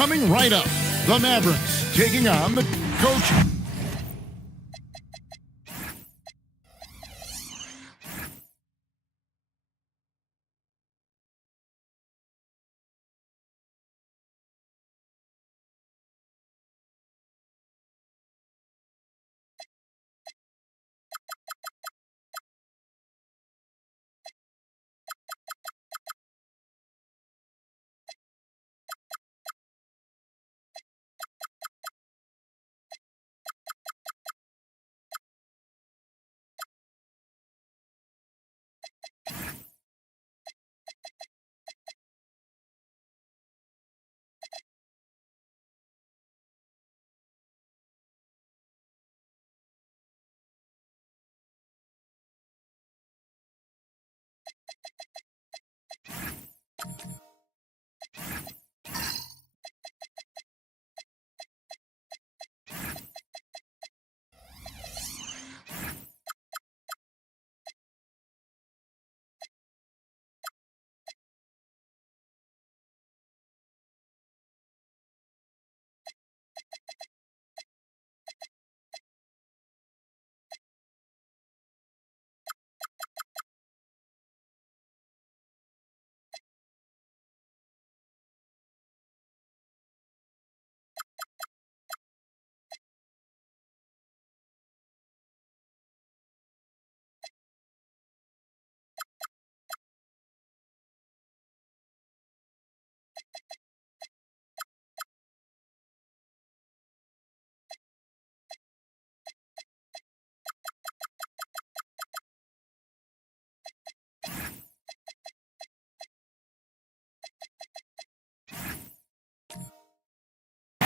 Coming right up, the Mavericks taking on the coach.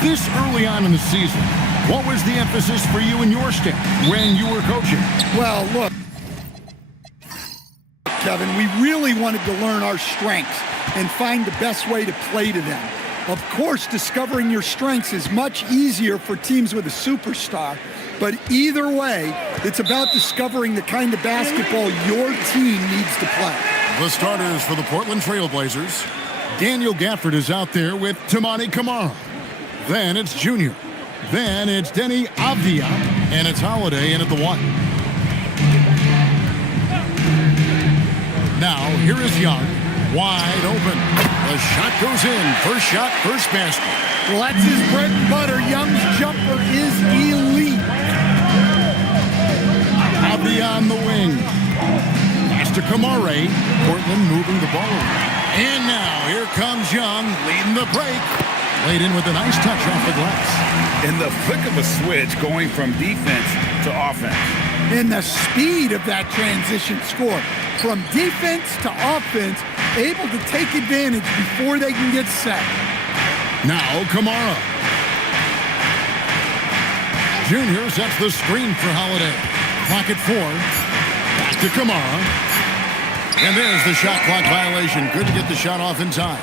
This early on in the season, what was the emphasis for you and your staff when you were coaching? Well, look, Kevin, we really wanted to learn our strengths and find the best way to play to them. Of course, discovering your strengths is much easier for teams with a superstar, but either way, it's about discovering the kind of basketball your team needs to play. The starters for the Portland Trailblazers. Daniel Gafford is out there with Toumani Camara. Then it's Junior. Then it's Denny Avdia. And it's Holiday in at the 1. Now, here is Young. Wide open. The shot goes in. First shot, first basket. Well, that's his bread and butter. Young's jumper is elite. Avdia on the wing. Pass to Kamare. Portland moving the ball around. And now, here comes Young leading the break. Laid in with a nice touch off the glass. In the flick of a switch, going from defense to offense. And the speed of that transition score. From defense to offense, able to take advantage before they can get set. Now, Camara. Junior sets the screen for Holiday. Clock at 4. Back to Camara. And there's the shot clock violation. Couldn't get the shot off in time.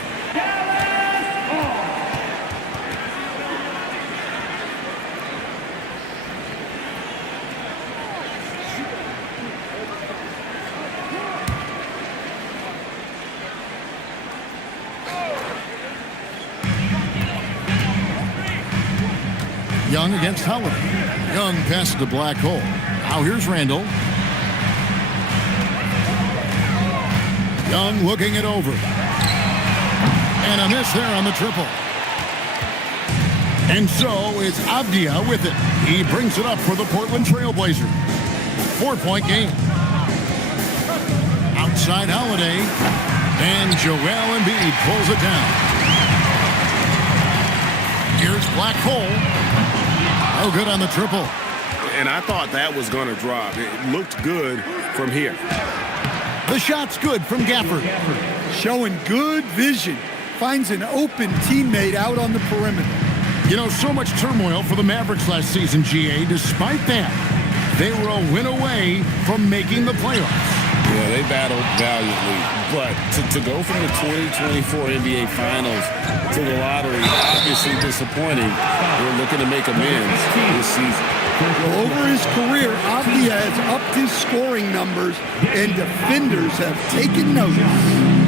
Young against Holiday. Young passes the black hole. Now here's Randall. Young looking it over. And a miss there on the triple. And so it's Avdia with it. He brings it up for the Portland Trailblazers. 4-point game. Outside Holiday. And Joel Embiid pulls it down. Here's Black Hole. Oh, good on the triple. And I thought that was going to drop. It looked good from here. The shot's good from Gafford. Showing good vision. Finds an open teammate out on the perimeter. You know, so much turmoil for the Mavericks last season, GA. Despite that, they were a win away from making the playoffs. Yeah, they battled valiantly. But to go from the 2024 NBA Finals to the lottery, obviously disappointing. They're looking to make amends this season. Well, over his career, Avdia has upped his scoring numbers, and defenders have taken notice.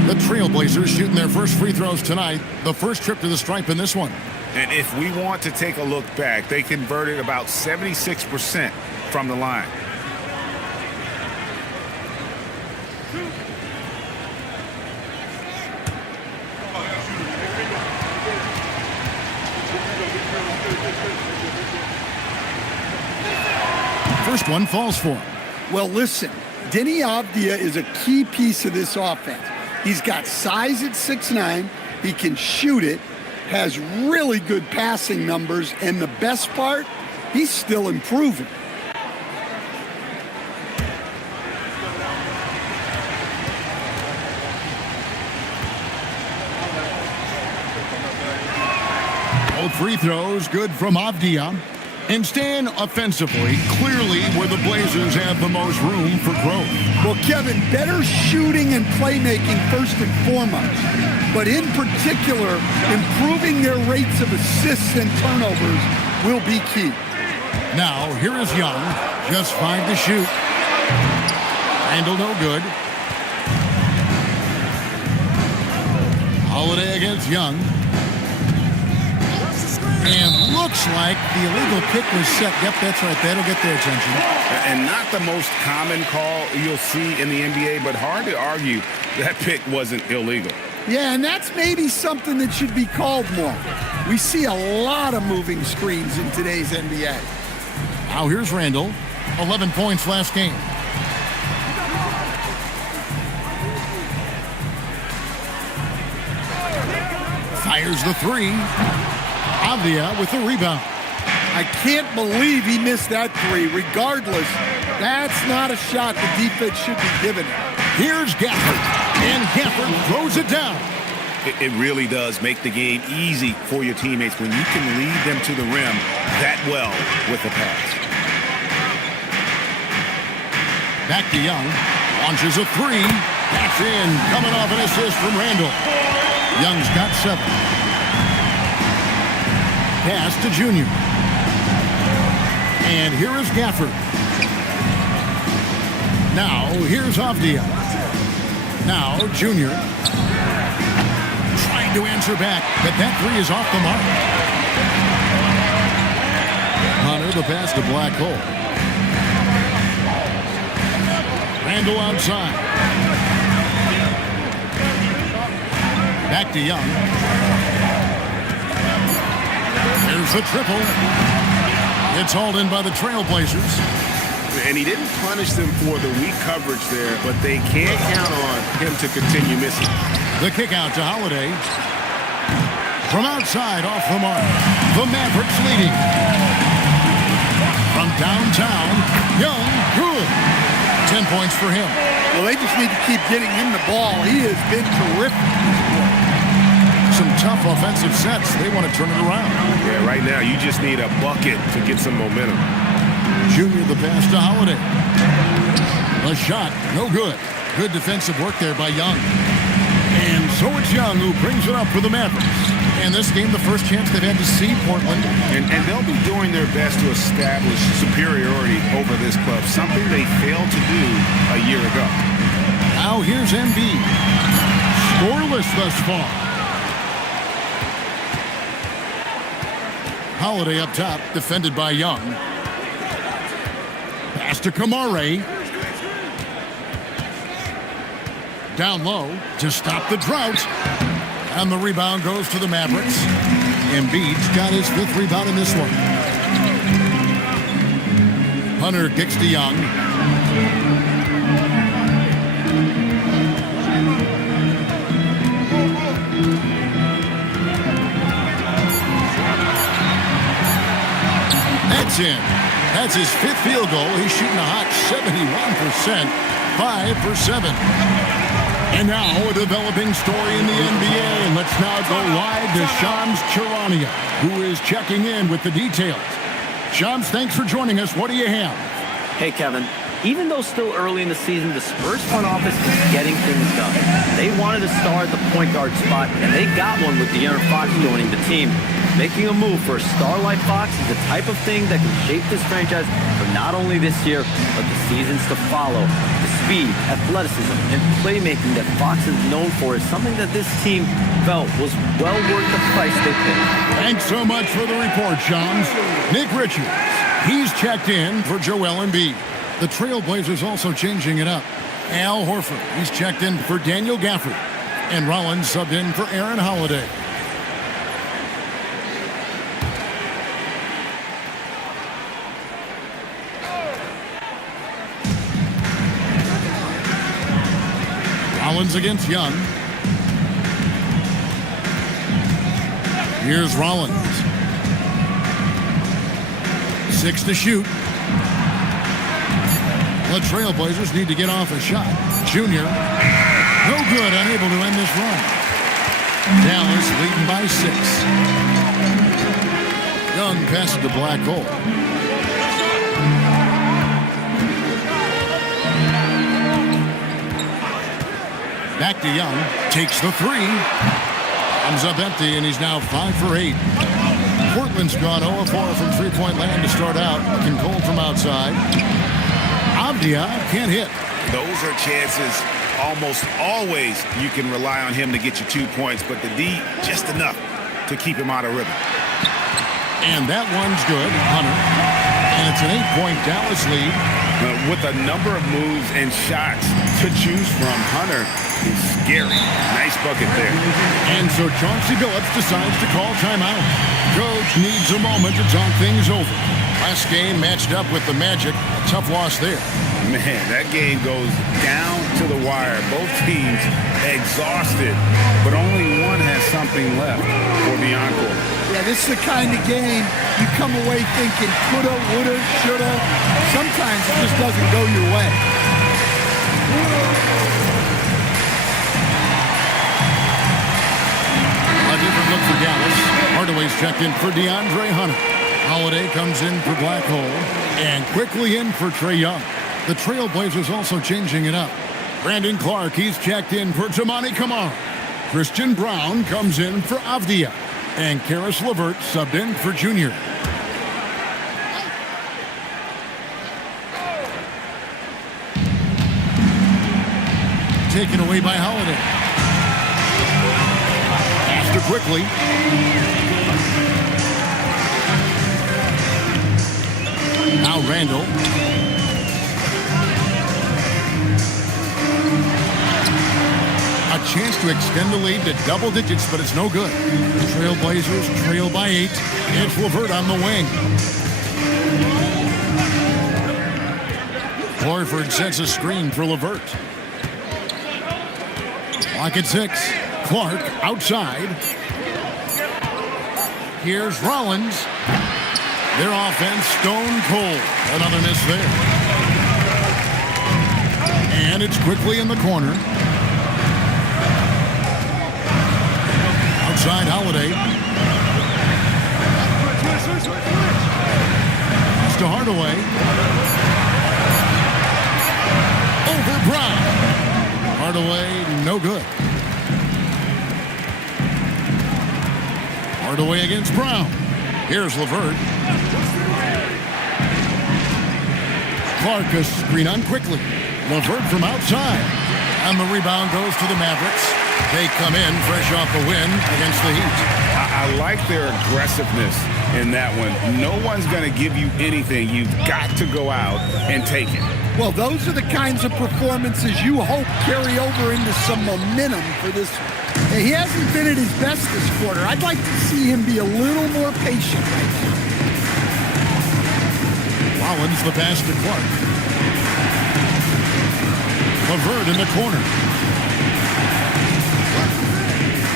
The The Trailblazers shooting their first free throws tonight. The first trip to the stripe in this one. And if we want to take a look back, they converted about 76% from the line. First one falls for him. Well, listen, Denny Avdia is a key piece of this offense. He's got size at 6'9". He can shoot it, has really good passing numbers, and the best part, he's still improving. Both free throws good from Avdia. And staying offensively, clearly where the Blazers have the most room for growth. Well, Kevin, better shooting and playmaking first and foremost. But in particular, improving their rates of assists and turnovers will be key. Now, here is Young. Just 5 to shoot. Handle no good. Holiday against Young. And looks like the illegal pick was set. Yep, that's right. That'll get their attention. And not the most common call you'll see in the NBA, but hard to argue that pick wasn't illegal. Yeah, and that's maybe something that should be called more. We see a lot of moving screens in today's NBA. Now here's Randall. 11 points last game. Fires the three. Avdia with the rebound. I can't believe he missed that three. Regardless, that's not a shot the defense should be giving him. Here's Gafford, and Gafford throws it down. It really does make the game easy for your teammates when you can lead them to the rim that well with the pass. Back to Young. Launches a three. That's in. Coming off an assist from Randall. Young's got 7. Pass to Junior. And here is Gafford. Now, here's Avdia. Now, Junior. Trying to answer back, but that three is off the mark. Hunter, the pass to Black Hole. Randall outside. Back to Young. There's the triple. It's hauled in by the Trailblazers. And he didn't punish them for the weak coverage there, but they can't count on him to continue missing. The kick out to Holiday. From outside, off the mark. The Mavericks leading. From downtown, Young, good. 10 points for him. Well, they just need to keep getting him the ball. He has been terrific. Some tough offensive sets. They want to turn it around. Yeah, right now you just need a bucket to get some momentum. Junior the pass to Holiday. A shot, no good. Good defensive work there by Young. And so it's Young who brings it up for the Mavericks. And this game, the first chance they've had to see Portland. And they'll be doing their best to establish superiority over this club, something they failed to do a year ago. Now here's Embiid. Scoreless thus far. Holiday up top, defended by Young. Pass to Kamare. Down low to stop the drought. And the rebound goes to the Mavericks. Embiid's got his 5th rebound in this one. Hunter kicks to Young. That's in. That's his 5th field goal. He's shooting a hot 71%. 5 for 7. And now a developing story in the NBA. And let's now go live to Shams Charania, who is checking in with the details. Shams, thanks for joining us. What do you have? Hey, Kevin. Even though still early in the season, the Spurs front office is getting things done. They wanted a star at the point guard spot, and they got one with De'Aaron Fox joining the team. Making a move for a star like Fox is the type of thing that can shape this franchise for not only this year, but the seasons to follow. The speed, athleticism, and playmaking that Fox is known for is something that this team felt was well worth the price they paid. Thanks so much for the report, Sean. Nick Richards, he's checked in for Joel Embiid. The Trailblazers also changing it up. Al Horford, he's checked in for Daniel Gafford. And Rollins subbed in for Aaron Holiday. Rollins against Young. Here's Rollins. 6 to shoot. The Trailblazers need to get off a shot. Junior, no good, unable to end this run. Dallas leading by 6. Young passes the black hole. Back to Young, takes the 3. Comes up empty, and he's now 5 for 8. Portland's gone 0 4 from three-point land to start out. Looking cold from outside. Avdia can't hit. Those are chances almost always you can rely on him to get you 2 points, but the D just enough to keep him out of rhythm. And that one's good, Hunter. And it's an 8-point Dallas lead. With a number of moves and shots to choose from, Hunter is scary. Nice bucket there. And so Chauncey Billups decides to call timeout. Coach needs a moment to talk things over. Last game matched up with the Magic. A tough loss there. Man, that game goes down to the wire. Both teams exhausted, but only one has something left for the encore. Yeah, this is the kind of game you come away thinking coulda, woulda, shoulda. Sometimes it just doesn't go your way. A different look for Dallas. Hardaway's checked in for DeAndre Hunter. Holiday comes in for Black Hole. And quickly in for Trae Young. The Trailblazers also changing it up. Brandon Clark, he's checked in for Tamani Kamara. Christian Brown comes in for Avdia. And Karis LeVert subbed in for Junior. Taken away by Holiday. After quickly. Now Randall. A chance to extend the lead to double digits, but it's no good. The Trailblazers trail by 8. It's LeVert on the wing. Horford sets a screen for LeVert. Clock at 6. Clark outside. Here's Rollins. Their offense stone cold. Another miss there. And it's quickly in the corner. Outside Holiday. It's to Hardaway. Over Brown. Hardaway, no good. Hardaway against Brown. Here's LeVert. Clark a screen on quickly. LeVert from outside. And the rebound goes to the Mavericks. They come in fresh off the win against the Heat. I like their aggressiveness in that one. No one's going to give you anything. You've got to go out and take it. Well, those are the kinds of performances you hope carry over into some momentum for this one. He hasn't been at his best this quarter. I'd like to see him be a little more patient right now. Rollins the pass to Clark. LeVert in the corner.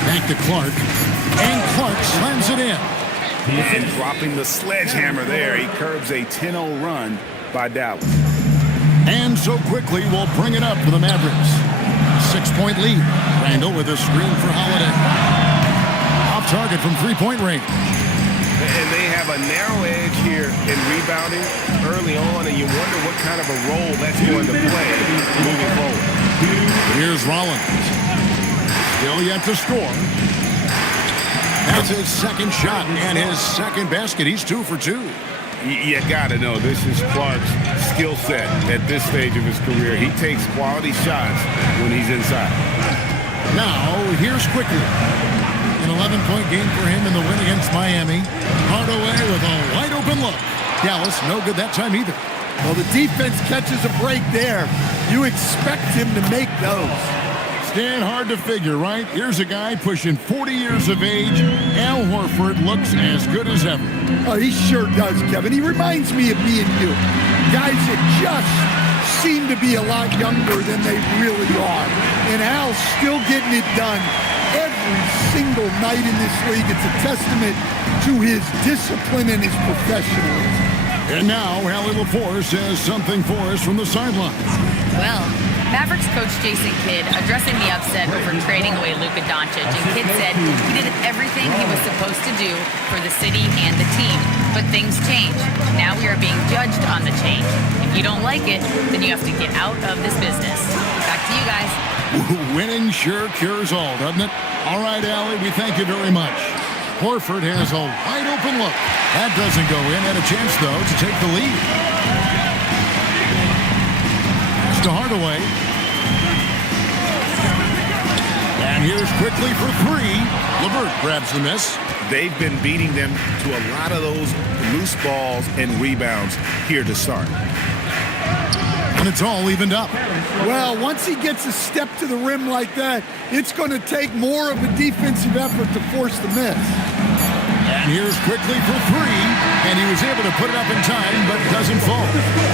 Back to Clark. And Clark slams it in. And dropping the sledgehammer there. He curbs a 10-0 run by Dallas. And so quickly we'll bring it up for the Mavericks. 6-point lead. Randall with a screen for Holiday. Off target from three-point range. And they have a narrow edge here in rebounding early on, and you wonder what kind of a role that's going to play moving forward. Here's Rollins. Still yet to score. That's his second shot and his second basket. He's 2 for 2. You got to know this is Clark's skill set at this stage of his career. He takes quality shots when he's inside. Now, here's Quickly. An 11-point game for him in the win against Miami. Hardaway with a wide-open look. Dallas, no good that time either. Well, the defense catches a break there. You expect him to make those. Stand hard to figure, right? Here's a guy pushing 40 years of age. Al Horford looks as good as ever. Oh, he sure does, Kevin. He reminds me of me and you. Guys that just seem to be a lot younger than they really are. And Al's still getting it done every single night in this league. It's a testament to his discipline and his professionalism. And now, Allie LaForce has something for us from the sideline. Well, Mavericks coach Jason Kidd addressing the upset over trading away Luka Doncic, and Kidd said he did everything he was supposed to do for the city and the team. But things change. Now we are being judged on the change. If you don't like it, then you have to get out of this business. Back to you guys. Winning sure cures all, doesn't it? All right, Allie, we thank you very much. Horford has a wide-open look. That doesn't go in. Had a chance, though, to take the lead. Pass to Hardaway. And here's Quickly for three. LeVert grabs the miss. They've been beating them to a lot of those loose balls and rebounds here to start. And it's all evened up. Well, once he gets a step to the rim like that, it's going to take more of a defensive effort to force the miss. And here's Quickly for three, and he was able to put it up in time, but doesn't fall.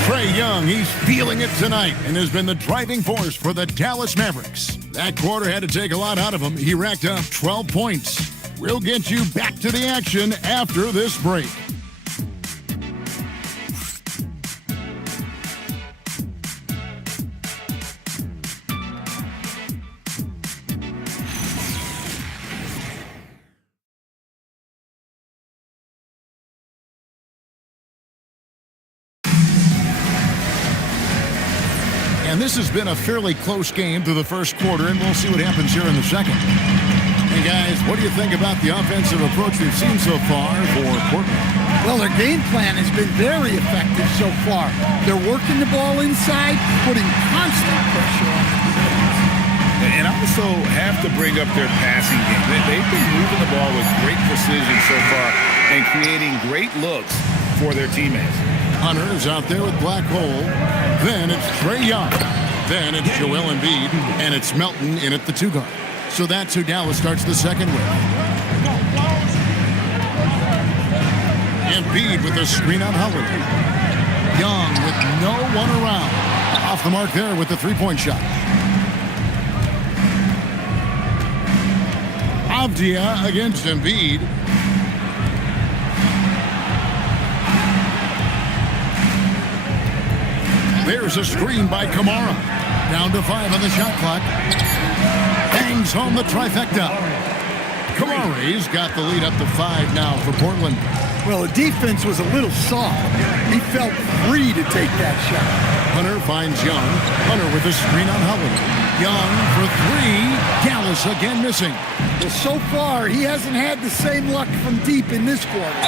Trae Young, he's feeling it tonight and has been the driving force for the Dallas Mavericks. That quarter had to take a lot out of him. He racked up 12 points. We'll get you back to the action after this break. And this has been a fairly close game through the first quarter, and we'll see what happens here in the second. Hey, guys, what do you think about the offensive approach we've seen so far for Portland? Well, their game plan has been very effective so far. They're working the ball inside, putting constant pressure on the defense. And also have to bring up their passing game. They've been moving the ball with great precision so far and creating great looks for their teammates. Hunter is out there with Black Hole. Then it's Trae Young. Then it's Joel Embiid. And it's Melton in at the two guard. So that's who Dallas starts the second with. Embiid with a screen on Holiday. Young with no one around. Off the mark there with the three-point shot. Avdia against Embiid. There's a screen by Kamara. Down to 5 on the shot clock. Bangs home the trifecta. Kamara's got the lead up to 5 now for Portland. Well, the defense was a little soft. He felt free to take that shot. Hunter finds Young. Hunter with a screen on Holiday. Young for 3. Dallas again missing. Well, so far, he hasn't had the same luck from deep in this quarter.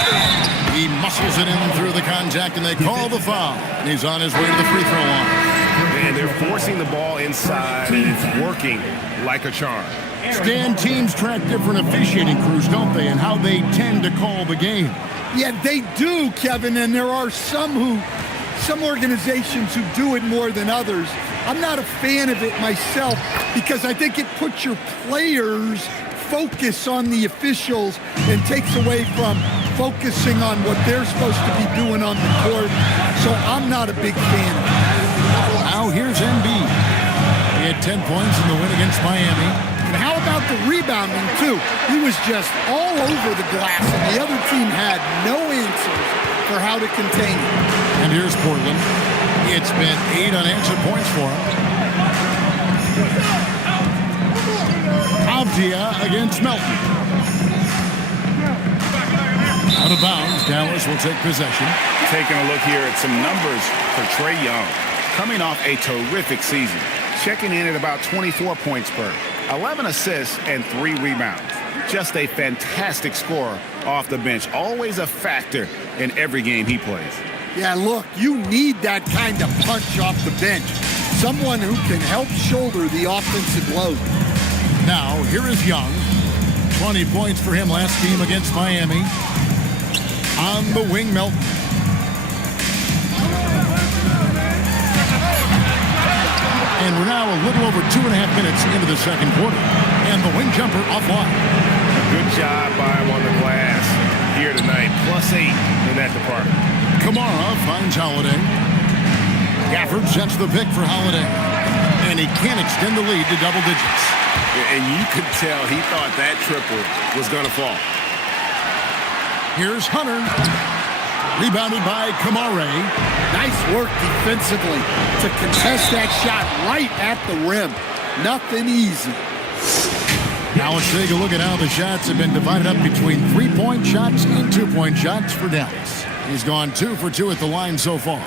He muscles it in through the contact, and they call the foul. And he's on his way to the free throw line. And they're forcing the ball inside, and it's working like a charm. Stan, teams track different officiating crews, don't they, and how they tend to call the game. Yeah, they do, Kevin, and there are some organizations who do it more than others. I'm not a fan of it myself because I think it puts your players' focus on the officials and takes away from focusing on what they're supposed to be doing on the court. So I'm not a big fan of it. Now here's Embiid. He had 10 points in the win against Miami. And how about the rebounding, too? He was just all over the glass, and the other team had no answers for how to contain him. And here's Portland. It's been 8 unanswered points for him. Avdia against Melton. Out of bounds, Dallas will take possession. Taking a look here at some numbers for Trae Young. Coming off a terrific season. Checking in at about 24 points per. 11 assists and 3 rebounds. just a fantastic scorer off the bench. Always a factor in every game he plays. Yeah, look, you need that kind of punch off the bench. Someone who can help shoulder the offensive load. Now, here is Young. 20 points for him last game against Miami. On the wing, Melton. And we're now a little over 2.5 minutes into the second quarter. And the wing jumper offline. Good job by him on the glass here tonight. +8 in that department. Kamara finds Holiday. Gafford sets the pick for Holiday. And he can't extend the lead to double digits. And you could tell he thought that triple was going to fall. Here's Hunter. Rebounded by Kamara. Nice work defensively to contest that shot right at the rim. Nothing easy. Now let's take a look at how the shots have been divided up between 3-point shots and 2-point shots for Dallas. He's gone 2 for 2 at the line so far.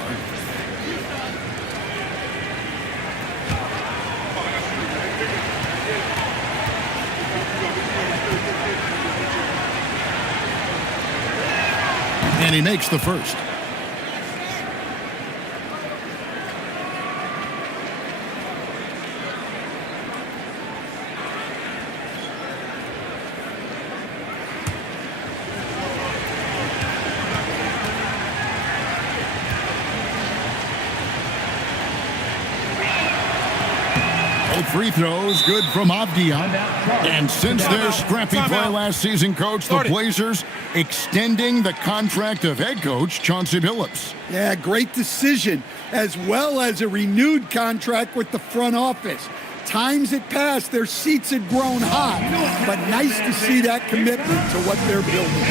And he makes the first. Free throws, good from Avdia. And since their scrappy play last season, Coach, the Blazers extending the contract of head coach Chauncey Billups. Yeah, great decision, as well as a renewed contract with the front office. Times had passed, their seats had grown hot, but nice to see that commitment to what they're building.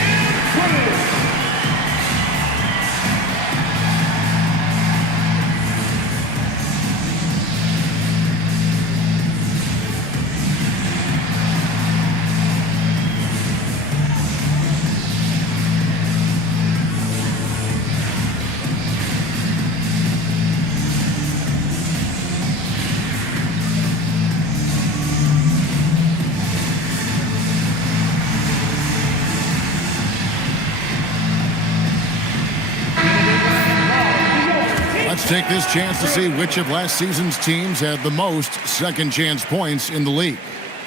Take this chance to see which of last season's teams had the most second chance points in the league.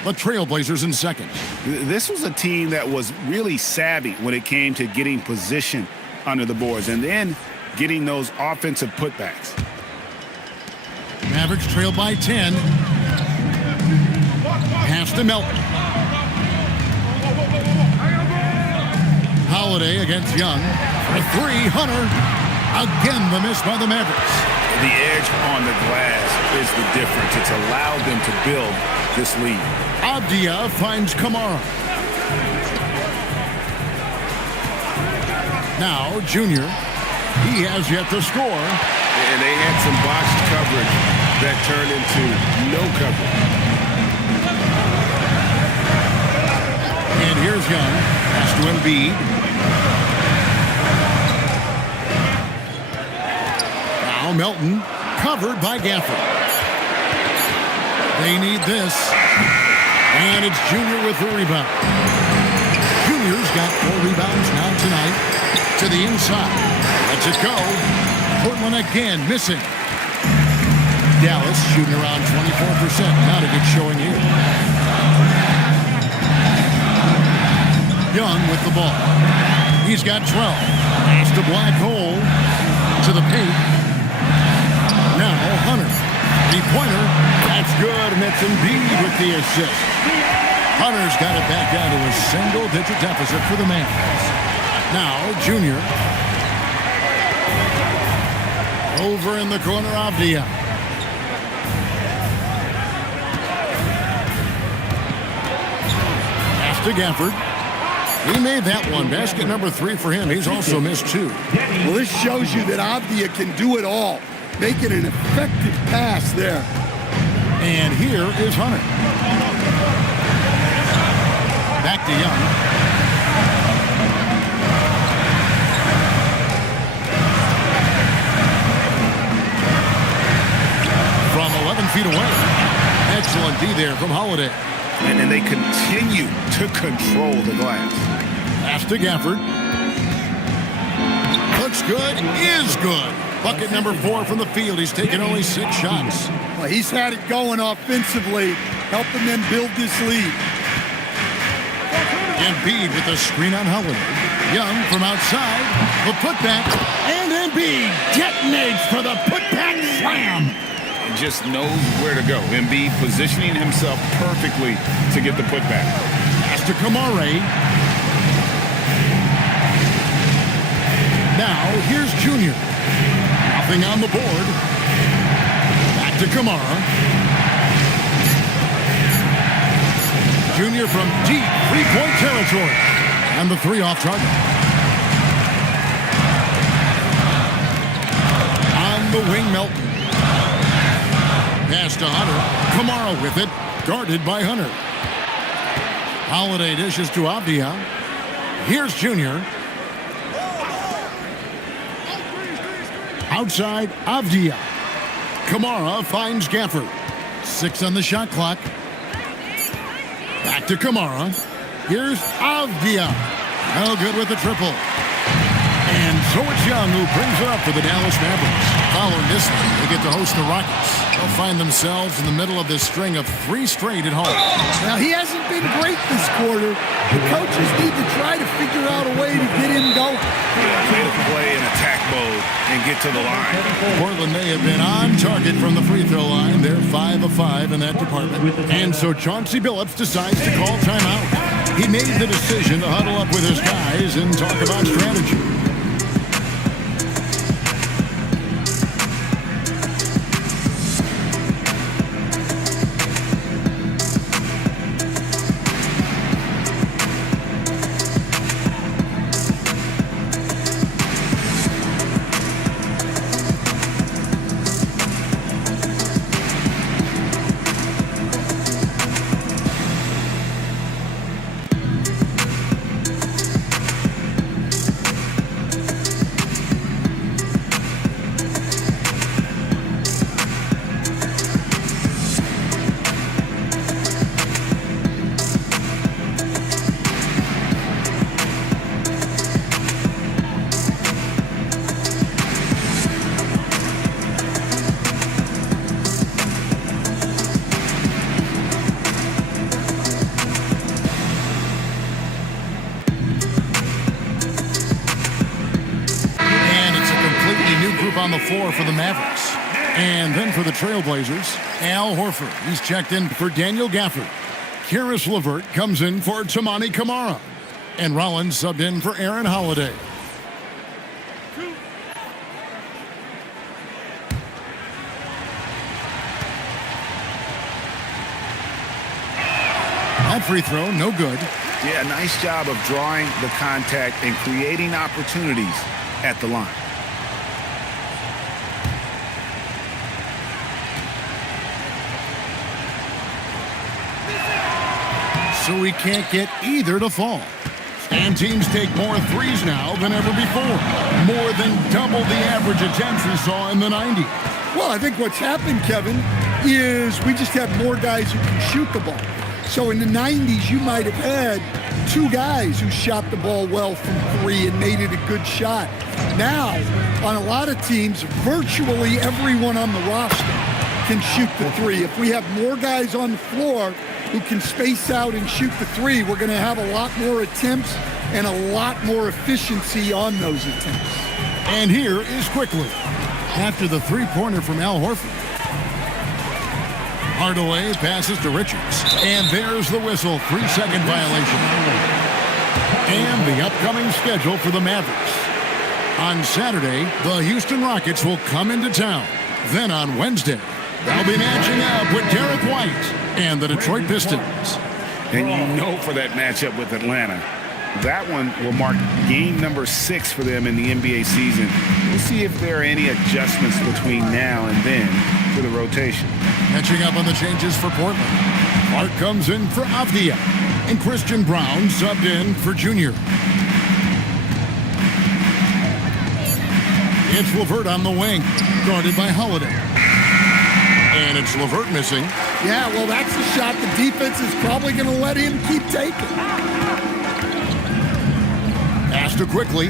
The Trailblazers in second. This was a team that was really savvy when it came to getting position under the boards and then getting those offensive putbacks. Mavericks trail by 10. Pass to Melton. Holiday against Young. For 3, Hunter. Again, the miss by the Mavericks. The edge on the glass is the difference. It's allowed them to build this lead. Avdia finds Kamara. Now, Junior. He has yet to score. And they had some botched coverage that turned into no coverage. And here's Young. Pass to Embiid. Melton, covered by Gafford. They need this. And it's Junior with the rebound. Junior's got 4 rebounds now tonight. To the inside. Lets it go. Portland again missing. Dallas shooting around 24%. Not a good showing here. Young with the ball. He's got 12. Pass to Black Hole. To the paint. Now, Hunter, 3-pointer, that's good, and that's Embiid with the assist. Hunter's got it back down to a single-digit deficit for the Mavericks. Now, Junior. Over in the corner, Avdia. Pass to Gafford. He made that one. Basket number 3 for him. He's also missed 2. Well, this shows you that Avdia can do it all. Making an effective pass there. And here is Hunter. Back to Young. From 11 feet away. Excellent D there from Holiday. and they continue to control the glass. Pass to Gafford. Looks good, is good. Bucket number 4 from the field. He's taken only 6 shots. Well, he's had it going offensively, helping them build this lead. Embiid with the screen on Holiday. Young from outside, the putback, and Embiid detonates for the putback slam. He just knows where to go. Embiid positioning himself perfectly to get the putback. Pass to Kamare. Now, here's Junior. Nothing on the board. Back to Kamara. Junior from deep three-point territory. And the 3 off target. On the wing, Melton. Pass to Hunter. Kamara with it. Guarded by Hunter. Holiday dishes to Avdia. Here's Junior. Outside, Avdia. Kamara finds Gafford. 6 on the shot clock. Back to Kamara. Here's Avdia. No good with the triple. And so it's Young who brings it up for the Dallas Mavericks. Following this one, they get to host the Rockets. They'll find themselves in the middle of this string of 3 straight at home. Now, he hasn't been great this quarter. The coaches need to try to figure out a way to get him going. Yeah, way to play in attack mode and get to the line. Portland may have been on target from the free throw line. They're 5 of 5 in that department. And so Chauncey Billups decides to call timeout. He made the decision to huddle up with his guys and talk about strategy. On the floor for the Mavericks. And then for the Trailblazers, Al Horford. He's checked in for Daniel Gafford. Karis LeVert comes in for Tamani Kamara. And Rollins subbed in for Aaron Holiday. That free throw, no good. Yeah, nice job of drawing the contact and creating opportunities at the line. So we can't get either to fall. And teams take more threes now than ever before. More than double the average attempts we saw in the 90s. Well, I think what's happened, Kevin, is we just have more guys who can shoot the ball. So in the 90s, you might have had 2 guys who shot the ball well from 3 and made it a good shot. Now, on a lot of teams, virtually everyone on the roster can shoot the 3. If we have more guys on the floor who can space out and shoot the 3, we're going to have a lot more attempts and a lot more efficiency on those attempts. And here is Quickly. After the 3-pointer from Al Horford. Hardaway passes to Richards. And there's the whistle. 3-second violation. And the upcoming schedule for the Mavericks. On Saturday, the Houston Rockets will come into town. Then on Wednesday, they'll be matching up with Derek White and the Detroit Pistons. And you know for that matchup with Atlanta, that one will mark game number 6 for them in the NBA season. We'll see if there are any adjustments between now and then for the rotation. Catching up on the changes for Portland. Clark comes in for Avdia. And Christian Brown subbed in for Junior. It's LeVert on the wing, guarded by Holiday. And it's LeVert missing. Yeah, well, that's the shot the defense is probably going to let him keep taking. Pass to quickly.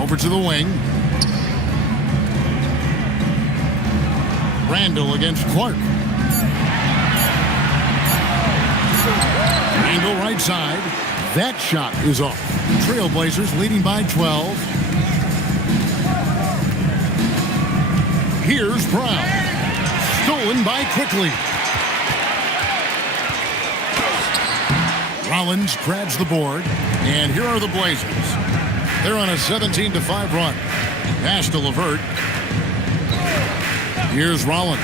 Over to the wing. Randall against Clark. Randall right side. That shot is off. Trailblazers leading by 12. Here's Brown. Stolen by Quickly. Rollins grabs the board. And here are the Blazers. They're on a 17-5 run. Pass to LeVert. Here's Rollins.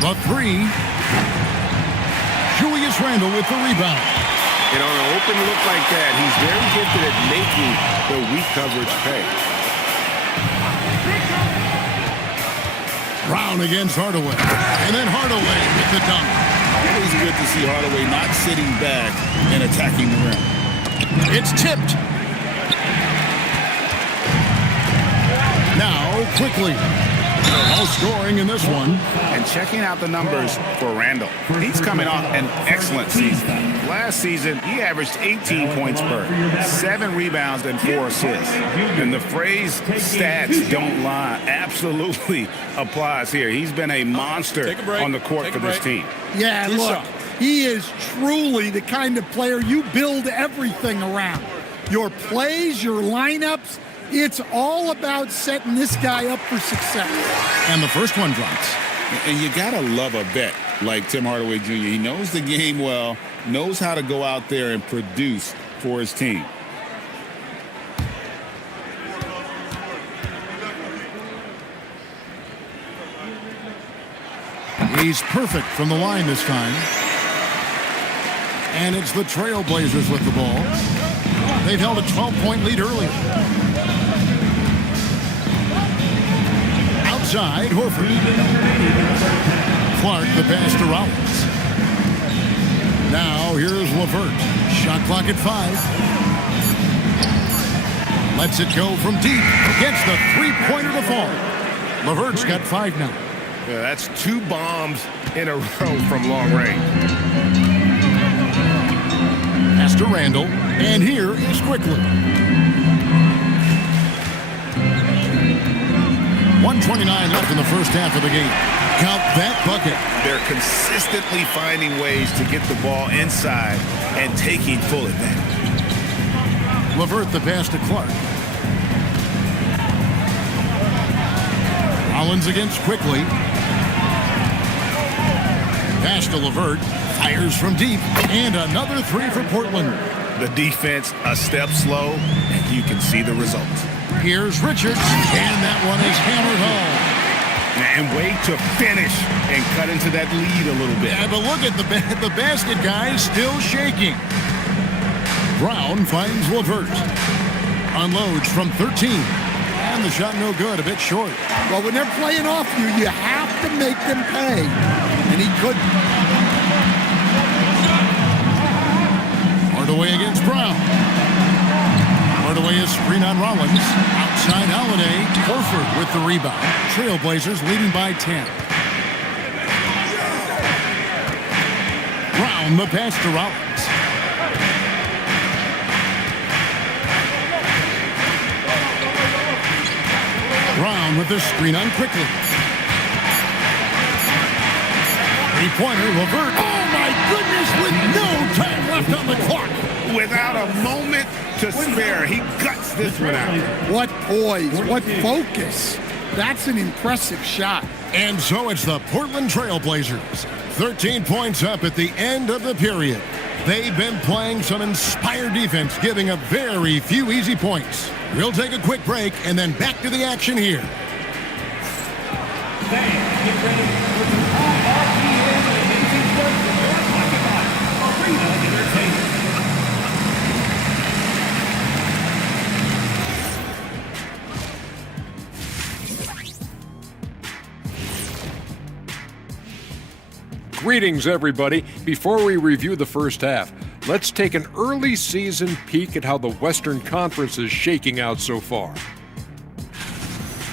The three. Julius Randle with the rebound. And on an open look like that, he's very gifted at making the weak coverage pay. Brown against Hardaway. And then Hardaway with the dunk. Always good to see Hardaway not sitting back and attacking the rim. It's tipped. Now, Quickly. No scoring in this one. And checking out the numbers for Randall. He's coming off an excellent season. Last season, he averaged 18 points per, 7 rebounds, and 4 assists. And the phrase stats don't lie absolutely applies here. He's been a monster on the court for this team. Yeah, look, he is truly the kind of player you build everything around. Your plays, your lineups, it's all about setting this guy up for success. And the first one drops. And you got to love a vet like Tim Hardaway Jr. He knows the game well, knows how to go out there and produce for his team. He's perfect from the line this time. And it's the Trailblazers with the ball. They've held a 12-point lead earlier. Outside, Horford. Clark, the pass to Rollins. Now, here's LeVert. Shot clock at 5. Lets it go from deep. Gets the three-pointer to fall. LeVert's got 5 now. Yeah, that's 2 bombs in a row from long range. Pass to Randall. And here is Quickly. 1:29 left in the first half of the game. Count that bucket. They're consistently finding ways to get the ball inside and taking full advantage. LeVert the pass to Clark. Rollins against Quickly. Pass to LeVert. Fires from deep. And another 3 for Portland. The defense a step slow, and you can see the results. Here's Richards. And that one is hammered home. And way to finish and cut into that lead a little bit. Yeah, but look at the basket guy still shaking. Brown finds LeVert. Unloads from 13. And the shot no good, a bit short. Well, when they're playing off you, you have to make them pay. And he couldn't. Hardaway against Brown. Hardaway is screen on Rollins. Outside Holiday. Horford with the rebound. Trailblazers leading by 10. Brown the pass to Rollins. Brown with the screen on Quickly. Three-pointer, LeVert. Oh, my goodness, with no time left on the clock. Without a moment to spare, he guts this one out. What poise, what focus. That's an impressive shot. And so it's the Portland Trailblazers. 13 points up at the end of the period. They've been playing some inspired defense, giving up very few easy points. We'll take a quick break and then back to the action here. Greetings, everybody. Before we review the first half, let's take an early season peek at how the Western Conference is shaking out so far.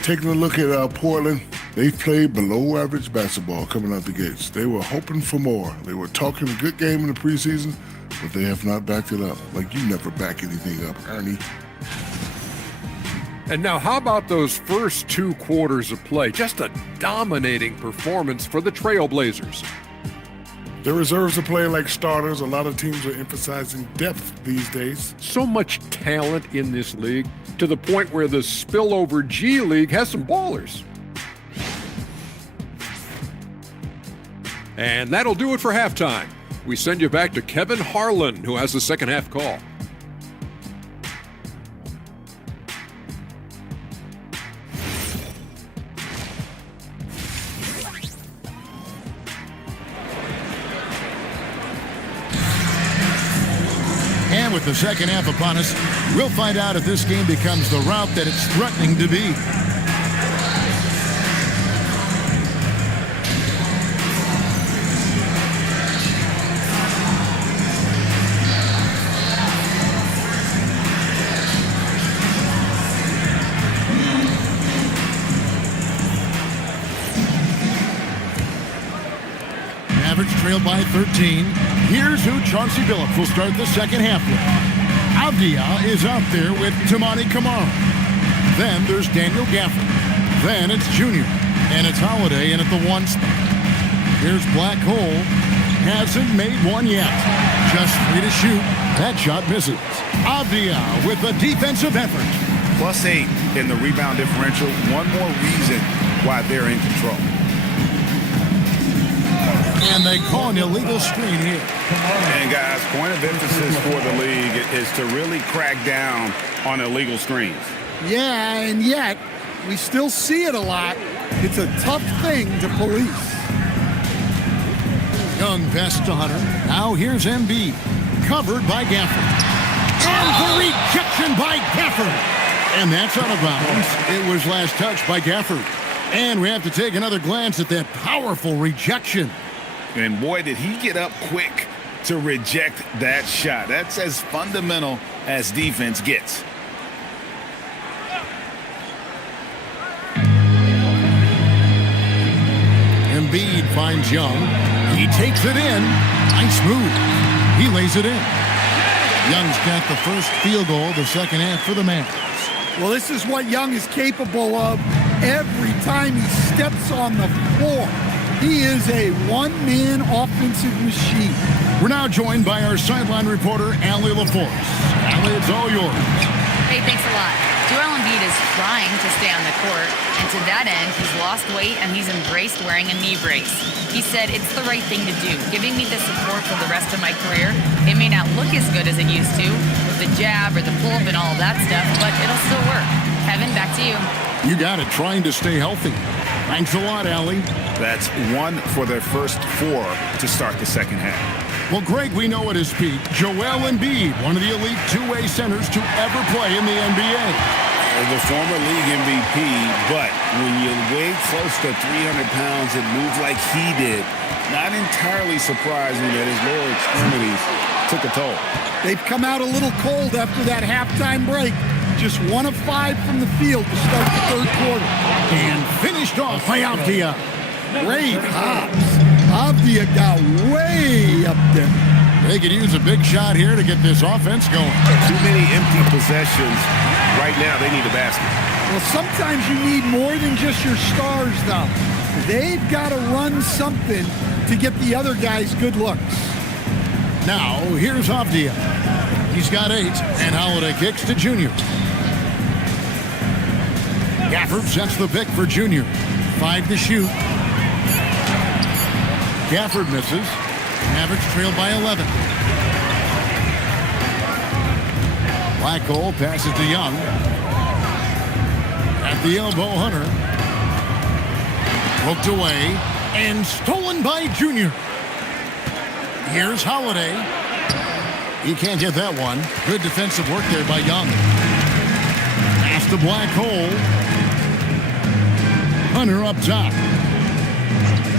Taking a look at Portland, They played below average basketball coming out the gates. They were hoping for more. They were talking a good game in the preseason, but they have not backed it up. Like, you never back anything up, Ernie. And now, how about those first 2 quarters of play? Just a dominating performance for the Trailblazers. Their reserves are playing like starters. A lot of teams are emphasizing depth these days. So much talent in this league, to the point where the spillover G League has some ballers. And that'll do it for halftime. We send you back to Kevin Harlan, who has the second half call. And with the second half upon us, we'll find out if this game becomes the route that it's threatening to be. Mavericks trail by 13. Here's who Chauncey Billups will start the second half with. Avdia is out there with Tamani Kamara. Then there's Daniel Gafford. Then it's Junior. And it's Holiday in at the 1 spot. Here's Black Hole. Hasn't made one yet. Just 3 to shoot. That shot misses. Avdia with a defensive effort. +8 in the rebound differential. One more reason why they're in control. And they call an illegal screen here. And guys, point of emphasis for the league is to really crack down on illegal screens. Yeah, and yet we still see it a lot. It's a tough thing to police. Young pass to Hunter. Now here's Embiid. Covered by Gafford. And the rejection by Gafford. And that's out of bounds. It was last touched by Gafford. And we have to take another glance at that powerful rejection. And boy, did he get up quick to reject that shot. That's as fundamental as defense gets. Embiid finds Young. He takes it in. Nice move. He lays it in. Young's got the first field goal of the second half for the Mavericks. Well, this is what Young is capable of every time he steps on the floor. He is a one-man offensive machine. We're now joined by our sideline reporter, Allie LaForce. Allie, it's all yours. Hey, thanks a lot. Joel Embiid is trying to stay on the court, and to that end, he's lost weight and he's embraced wearing a knee brace. He said, it's the right thing to do, giving me the support for the rest of my career. It may not look as good as it used to, with the jab or the pull-up and all that stuff, but it'll still work. Kevin, back to you. You got it, trying to stay healthy. Thanks a lot, Allie. That's 1 for their first 4 to start the second half. Well, Greg, we know at his peak, Joel Embiid, one of the elite two-way centers to ever play in the NBA. The former league MVP, but when you weigh close to 300 pounds and move like he did, not entirely surprising that his lower extremities took a toll. They've come out a little cold after that halftime break. Just 1 of 5 from the field to start the third quarter. And finished off by Avdia. Great hops. Avdia got way up there. They could use a big shot here to get this offense going. Too many empty possessions. Right now, they need a basket. Well, sometimes you need more than just your stars, though. They've got to run something to get the other guys good looks. Now, here's Avdia. He's got 8, and Holiday kicks to Junior. Gafford sets the pick for Junior. 5 to shoot. Gafford misses. Mavericks trail by 11. Black Hole passes to Young. At the elbow, Hunter. Poked away and stolen by Junior. Here's Holiday. He can't get that one. Good defensive work there by Young. Pass to Black Hole. Hunter up top.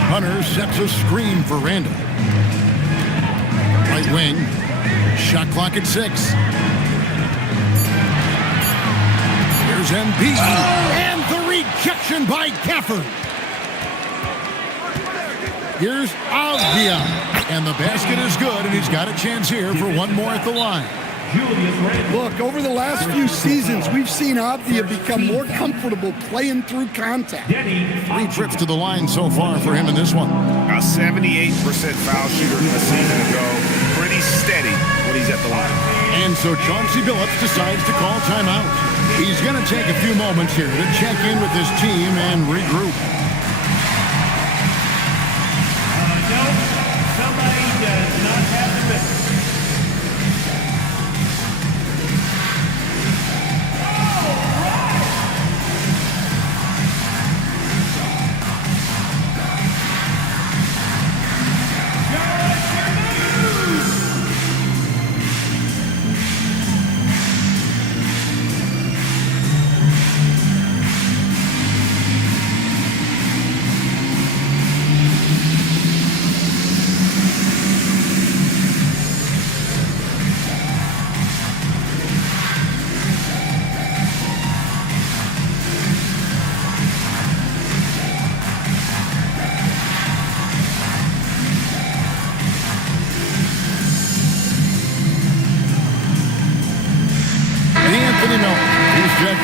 Hunter sets a screen for Randall. Right wing. Shot clock at 6. Here's Embiid. And the rejection by Gafford. Here's Avdia. And the basket is good, and he's got a chance here for one more at the line. Look, over the last few seasons, we've seen Avdia become more comfortable playing through contact. 3 trips to the line so far for him in this one. A 78% foul shooter a season ago. Pretty steady when he's at the line. And so Chauncey Billups decides to call timeout. He's going to take a few moments here to check in with his team and regroup. Somebody does not have the message.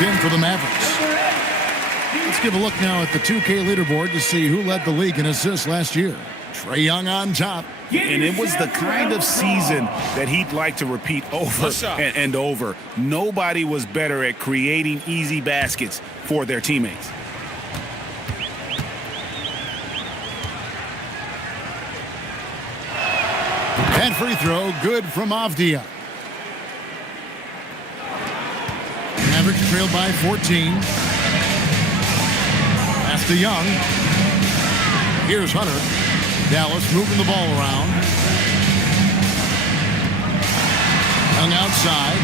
In for the Mavericks. Let's give a look now at the 2K leaderboard to see who led the league in assists last year. Trae Young on top. And it was the kind of season that he'd like to repeat over and over. Nobody was better at creating easy baskets for their teammates. And free throw, good from Avdia. Mavericks trailed by 14. Pass to Young. Here's Hunter. Dallas moving the ball around. Young outside.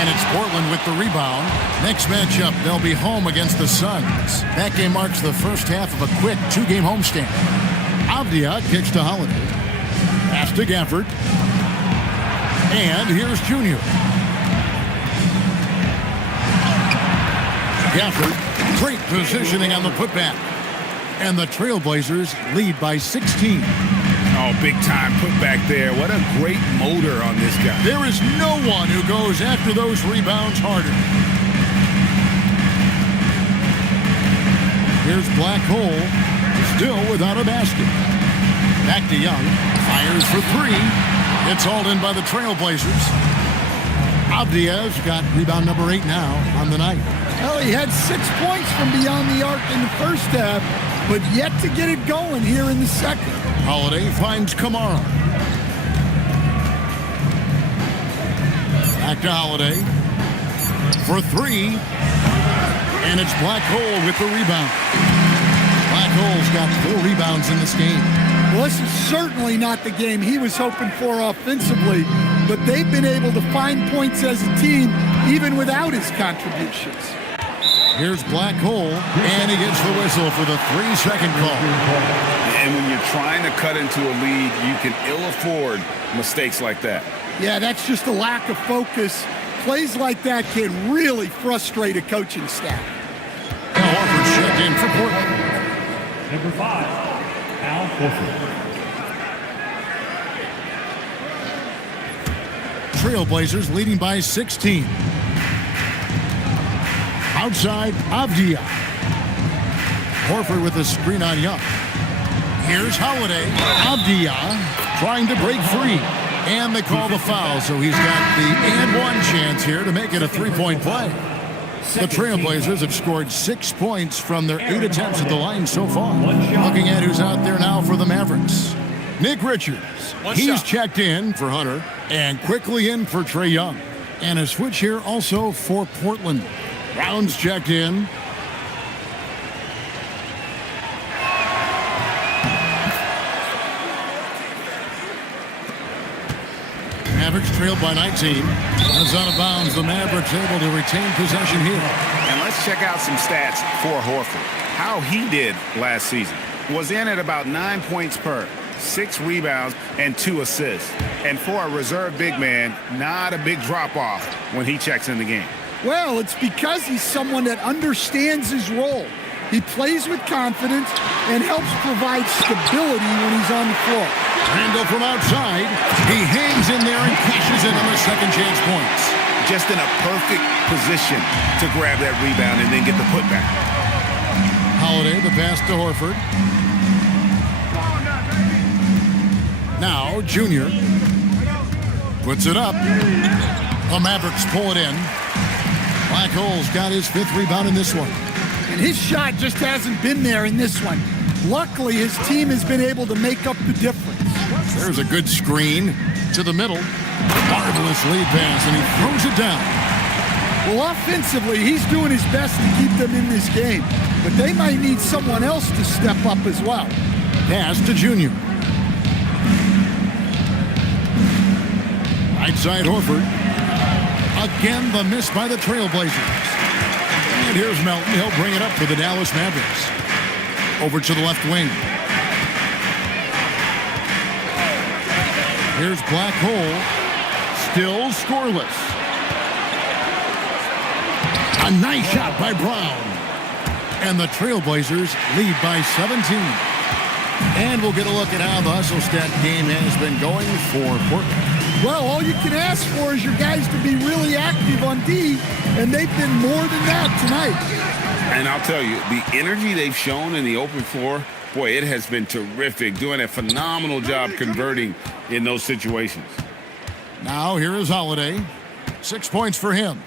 And it's Portland with the rebound. Next matchup, they'll be home against the Suns. That game marks the first half of a quick 2-game homestand. Avdia kicks to Holiday. Pass to Gafford. And here's Junior. Gafford, great positioning on the putback. And the Trailblazers lead by 16. Oh, big time putback there. What a great motor on this guy. There is no one who goes after those rebounds harder. Here's Black Hole, still without a basket. Back to Young. Fires for 3. It's hauled in by the Trailblazers. Avdia's got rebound number 8 now on the night. Well, he had 6 points from beyond the arc in the first half, but yet to get it going here in the second. Holiday finds Kamara. Back to Holiday. For 3. And it's Black Hole with the rebound. Black Hole's got 4 rebounds in this game. Well, this is certainly not the game he was hoping for offensively, but they've been able to find points as a team even without his contributions. Here's Black Hole, and he gets the whistle for the 3-second call. And when you're trying to cut into a lead, you can ill afford mistakes like that. Yeah, that's just a lack of focus. Plays like that can really frustrate a coaching staff. Al Horford checked in for Portland. Number 5, Al Horford. Trailblazers leading by 16. Outside, Avdia. Horford with a screen on Young. Here's Holiday. Avdia trying to break free. And they call the foul, so he's got the and-one chance here to make it a 3-point play. The Trailblazers have scored 6 points from their 8 attempts at the line so far. Looking at who's out there now for the Mavericks. Nick Richards. He's checked in for Hunter and quickly in for Trae Young. And a switch here also for Portland. Brown's checked in. Mavericks trailed by 19. Runs out of bounds. The Mavericks able to retain possession here. And let's check out some stats for Horford. How he did last season. Was in at about 9 points per, 6 rebounds, and 2 assists. And for a reserve big man, not a big drop-off when he checks in the game. Well, it's because he's someone that understands his role. He plays with confidence and helps provide stability when he's on the floor. Randall from outside. He hangs in there and cashes in on the second chance points. Just in a perfect position to grab that rebound and then get the putback. Holiday, the pass to Horford. Now, Junior puts it up. The Mavericks pull it in. Black Hole's got his 5th rebound in this one. And his shot just hasn't been there in this one. Luckily, his team has been able to make up the difference. There's a good screen to the middle. Marvelous lead pass, and he throws it down. Well, offensively, he's doing his best to keep them in this game. But they might need someone else to step up as well. Pass to Junior. Right side Horford. Again, the miss by the Trailblazers. And here's Melton. He'll bring it up for the Dallas Mavericks. Over to the left wing. Here's Black Hole. Still scoreless. A nice shot by Brown. And the Trailblazers lead by 17. And we'll get a look at how the hustle stat game has been going for Portland. Well, all you can ask for is your guys to be really active on D, and they've been more than that tonight. And I'll tell you, the energy they've shown in the open floor, boy, it has been terrific, doing a phenomenal job converting in those situations. Now here is Holiday. 6 points for him.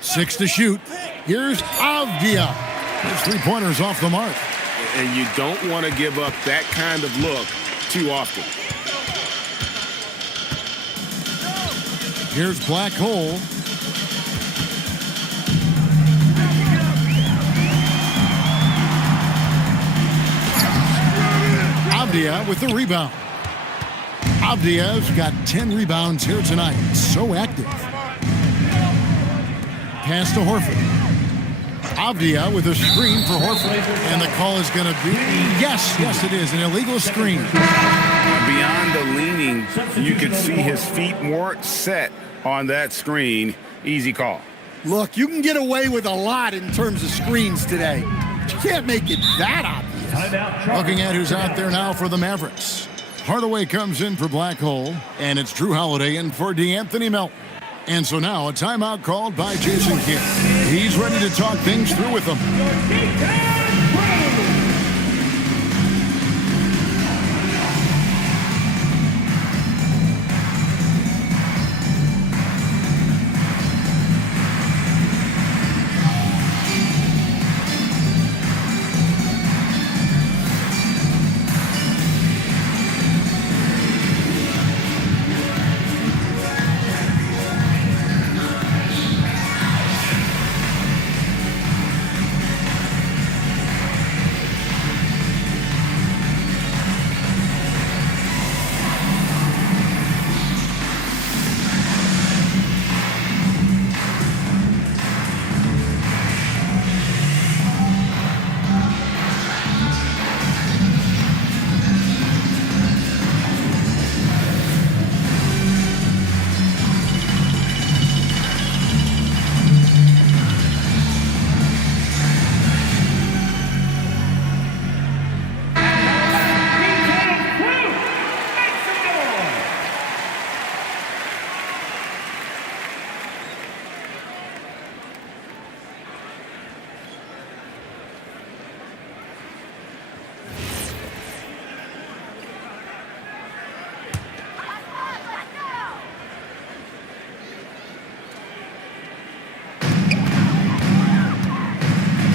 6 to shoot. Here's Avdia. His three-pointers off the mark. And you don't want to give up that kind of look too often. Here's Black Hole. Avdia with the rebound. Avdia's got 10 rebounds here tonight. So active. Pass to Horford. Avdia with a screen for Horford. And the call is going to be, yes, it is, an illegal screen. Beyond the leaning, you could see his feet weren't set on that screen. Easy call. Look, you can get away with a lot in terms of screens today. But you can't make it that obvious. Looking at who's out there now for the Mavericks. Hardaway comes in for Black Hole, and it's Drew Holiday in for DeAnthony Melton. And so now a timeout called by Jason Kidd. He's ready to talk things through with them.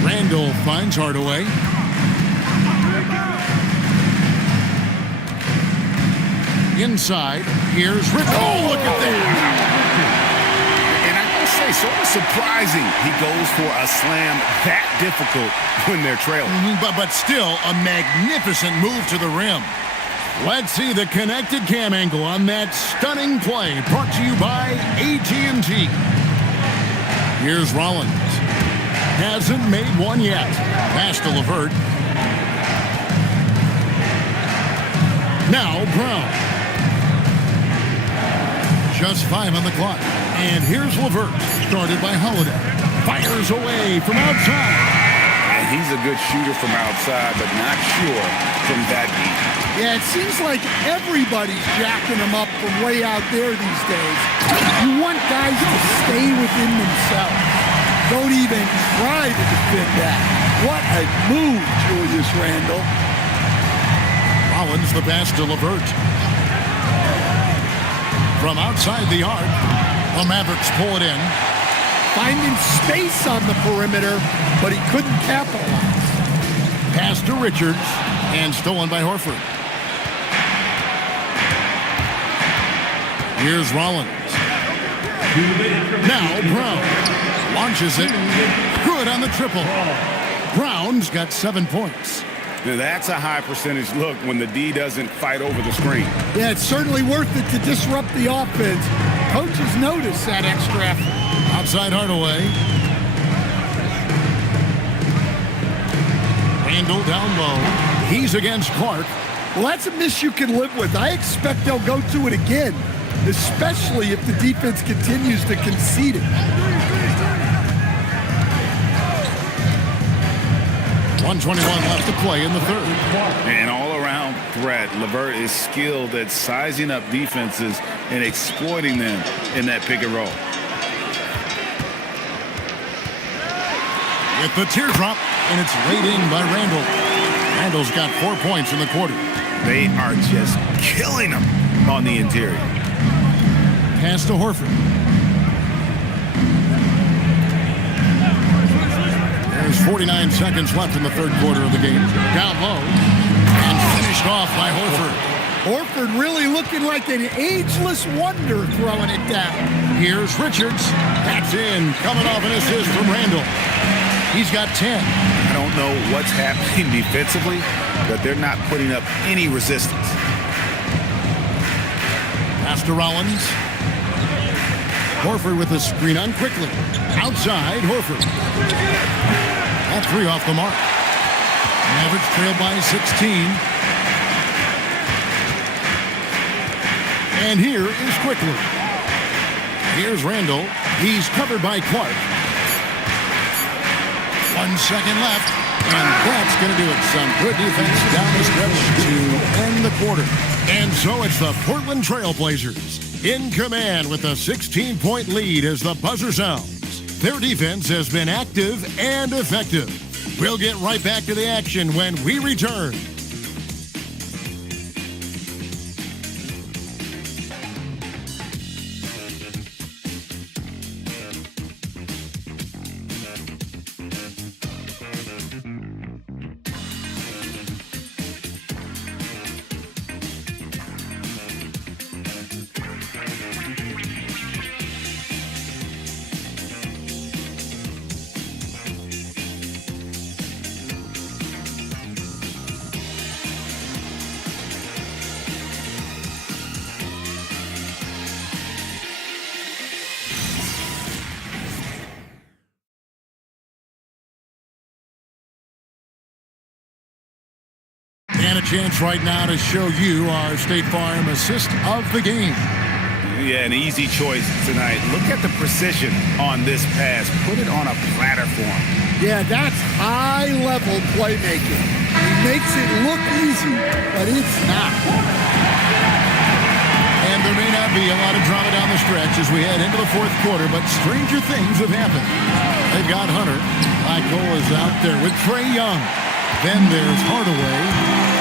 Randall finds Hardaway. Inside, here's Rick. Oh, look at that. And I gotta say, sort of surprising he goes for a slam that difficult when they're trailing. But still, a magnificent move to the rim. Let's see the connected cam angle on that stunning play, brought to you by AT&T. Here's Rollins. Hasn't made one yet. Pass to LeVert. Now Brown. Just 5 on the clock. And here's LeVert, started by Holiday. Fires away from outside. And he's a good shooter from outside, but not sure from that deep. Yeah, it seems like everybody's jacking him up from way out there these days. You want guys to stay within themselves. Don't even try to defend that. What a move, Julius Randle. Rollins the pass to LeVert. From outside the arc, the Mavericks pull it in. Finding space on the perimeter, but he couldn't capitalize. Pass to Richards, and stolen by Horford. Here's Rollins. Now Brown launches it. Good on the triple. Brown's got 7 points. Now that's a high percentage look when the D doesn't fight over the screen. Yeah, it's certainly worth it to disrupt the offense. Coaches notice that extra effort. Outside Hardaway. Randle down low. He's against Clark. Well, that's a miss you can live with. I expect they'll go to it again, especially if the defense continues to concede it. 1:21 left to play in the third. An all-around threat. LeVert is skilled at sizing up defenses and exploiting them in that pick and roll. With the teardrop, and it's laid in by Randle. Randle's got 4 points in the quarter. They are just killing them on the interior. Pass to Horford. There's 49 seconds left in the third quarter of the game. Down low and finished off by Horford. Horford really looking like an ageless wonder throwing it down. Here's Richards. That's in. Coming off an assist from Randle. He's got 10. I don't know what's happening defensively, but they're not putting up any resistance. Pass to Rollins. Horford with a screen on quickly. Outside, Horford. That's 3 off the mark. Mavericks trail by 16. And here is quickly. Here's Randle. He's covered by Clark. 1 second left, and that's going to do it. Some good defense down the stretch to end the quarter. And so it's the Portland Trailblazers in command with a 16-point lead as the buzzer sounds. Their defense has been active and effective. We'll get right back to the action when we return. And a chance right now to show you our State Farm assist of the game. Yeah, an easy choice tonight. Look at the precision on this pass. Put it on a platter for him. Yeah, that's high-level playmaking. He makes it look easy, but it's not. And there may not be a lot of drama down the stretch as we head into the fourth quarter, but stranger things have happened. They've got Hunter. Michael is out there with Trae Young. Then there's Hardaway,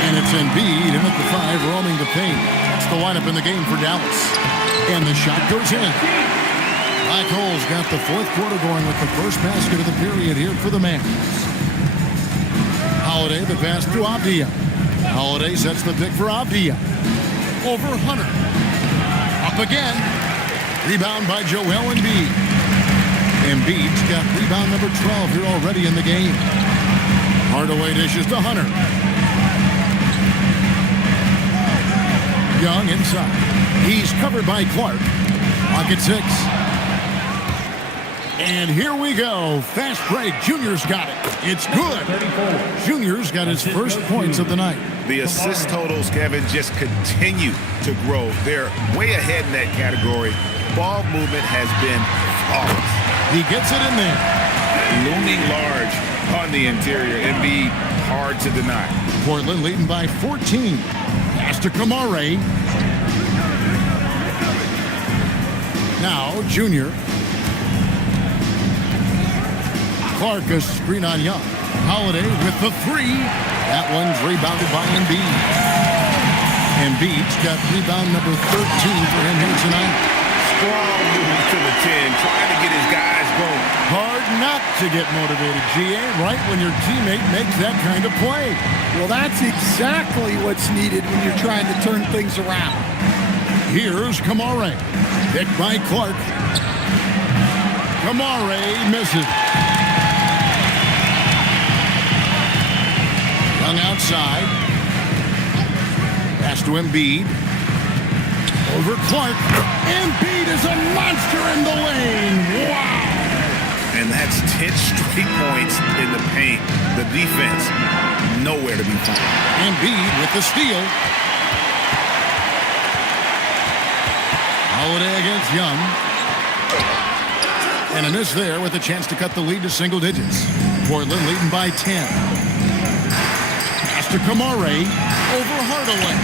and it's Embiid in at the 5, roaming the paint. That's the lineup in the game for Dallas. And the shot goes in. Michael's got the fourth quarter going with the first basket of the period here for the Mavs. Holiday, the pass to Avdia. Holiday sets the pick for Avdia. Over Hunter. Up again. Rebound by Joel Embiid. Embiid's got rebound number 12 here already in the game. Hardaway dishes to Hunter. Young inside. He's covered by Clark. Clock at 6. And here we go. Fast break. Junior's got it. It's good. Junior's got his first points of the night. The assist totals, Kevin, just continue to grow. They're way ahead in that category. Ball movement has been flawless. He gets it in there. Looming large on the interior. Embiid, hard to deny. Portland leading by 14. Pass to Kamare. Now, Junior. Clark a screen on Young. Holiday with the three. That one's rebounded by Embiid. Embiid's got rebound number 13 for him here tonight. Strong move to the 10, trying to get his guys going. Hard not to get motivated, GA, right when your teammate makes that kind of play. Well, that's exactly what's needed when you're trying to turn things around. Here's Kamare. Picked by Clark. Kamare misses. Young outside. Pass to Embiid. Over Clark. Embiid is a monster in the lane. Wow. And that's 10 straight points in the paint. The defense, nowhere to be found. Embiid with the steal. Holiday against Young. And a miss there with a chance to cut the lead to single digits. Portland leading by 10. Pass to Kamare. Over Hardaway.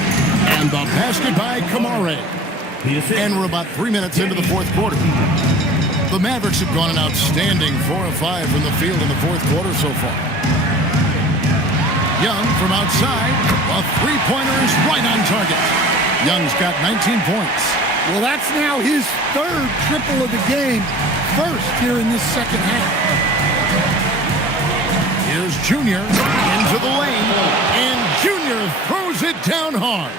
And the basket by Kamare. And we're about 3 minutes into the fourth quarter. The Mavericks have gone an outstanding 4 of 5 from the field in the fourth quarter so far. Young from outside. A three-pointer is right on target. Young's got 19 points. Well, that's now his third triple of the game. First here in this second half. Here's Junior into the lane. And Junior throws it down hard.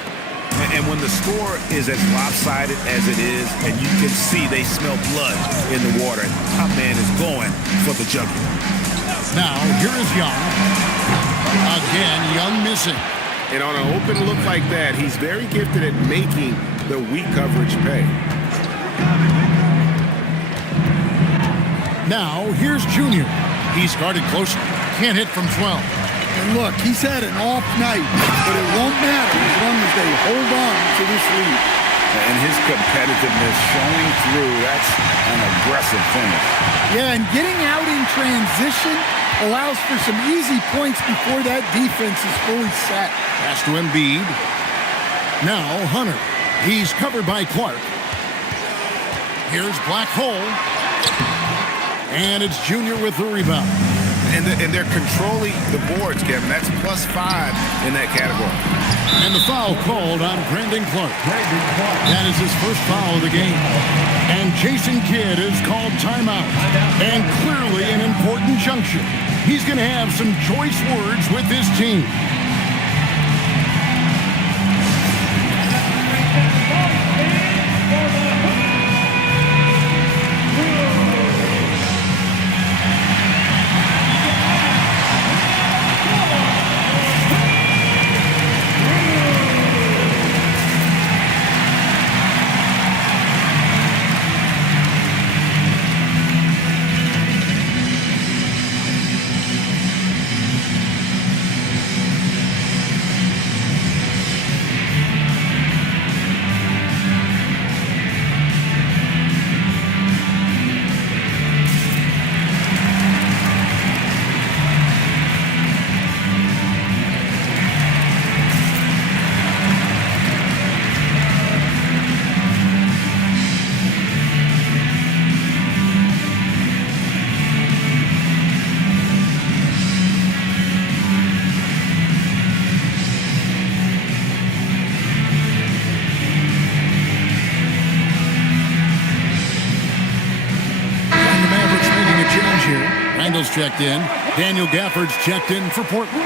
And when the score is as lopsided as it is, and you can see they smell blood in the water, and top man is going for the jugular. Now, here is Young. Again, Young missing. And on an open look like that, he's very gifted at making the weak coverage pay. Now, here's Junior. He's guarded closely. Can't hit from 12. And look, he's had an off night, but it won't matter as long as they hold on to this lead. And his competitiveness showing through. That's an aggressive finish. Yeah, and getting out in transition allows for some easy points before that defense is fully set. Pass to Embiid. Now, Hunter. He's covered by Clark. Here's Black Hole. And it's Junior with the rebound. And they're controlling the boards, Kevin. That's +5 in that category. And the foul called on Brandon Clark. That is his first foul of the game. And Jason Kidd is called timeout. And clearly an important junction. He's going to have some choice words with his team. Randall's checked in. Daniel Gafford's checked in for Portland.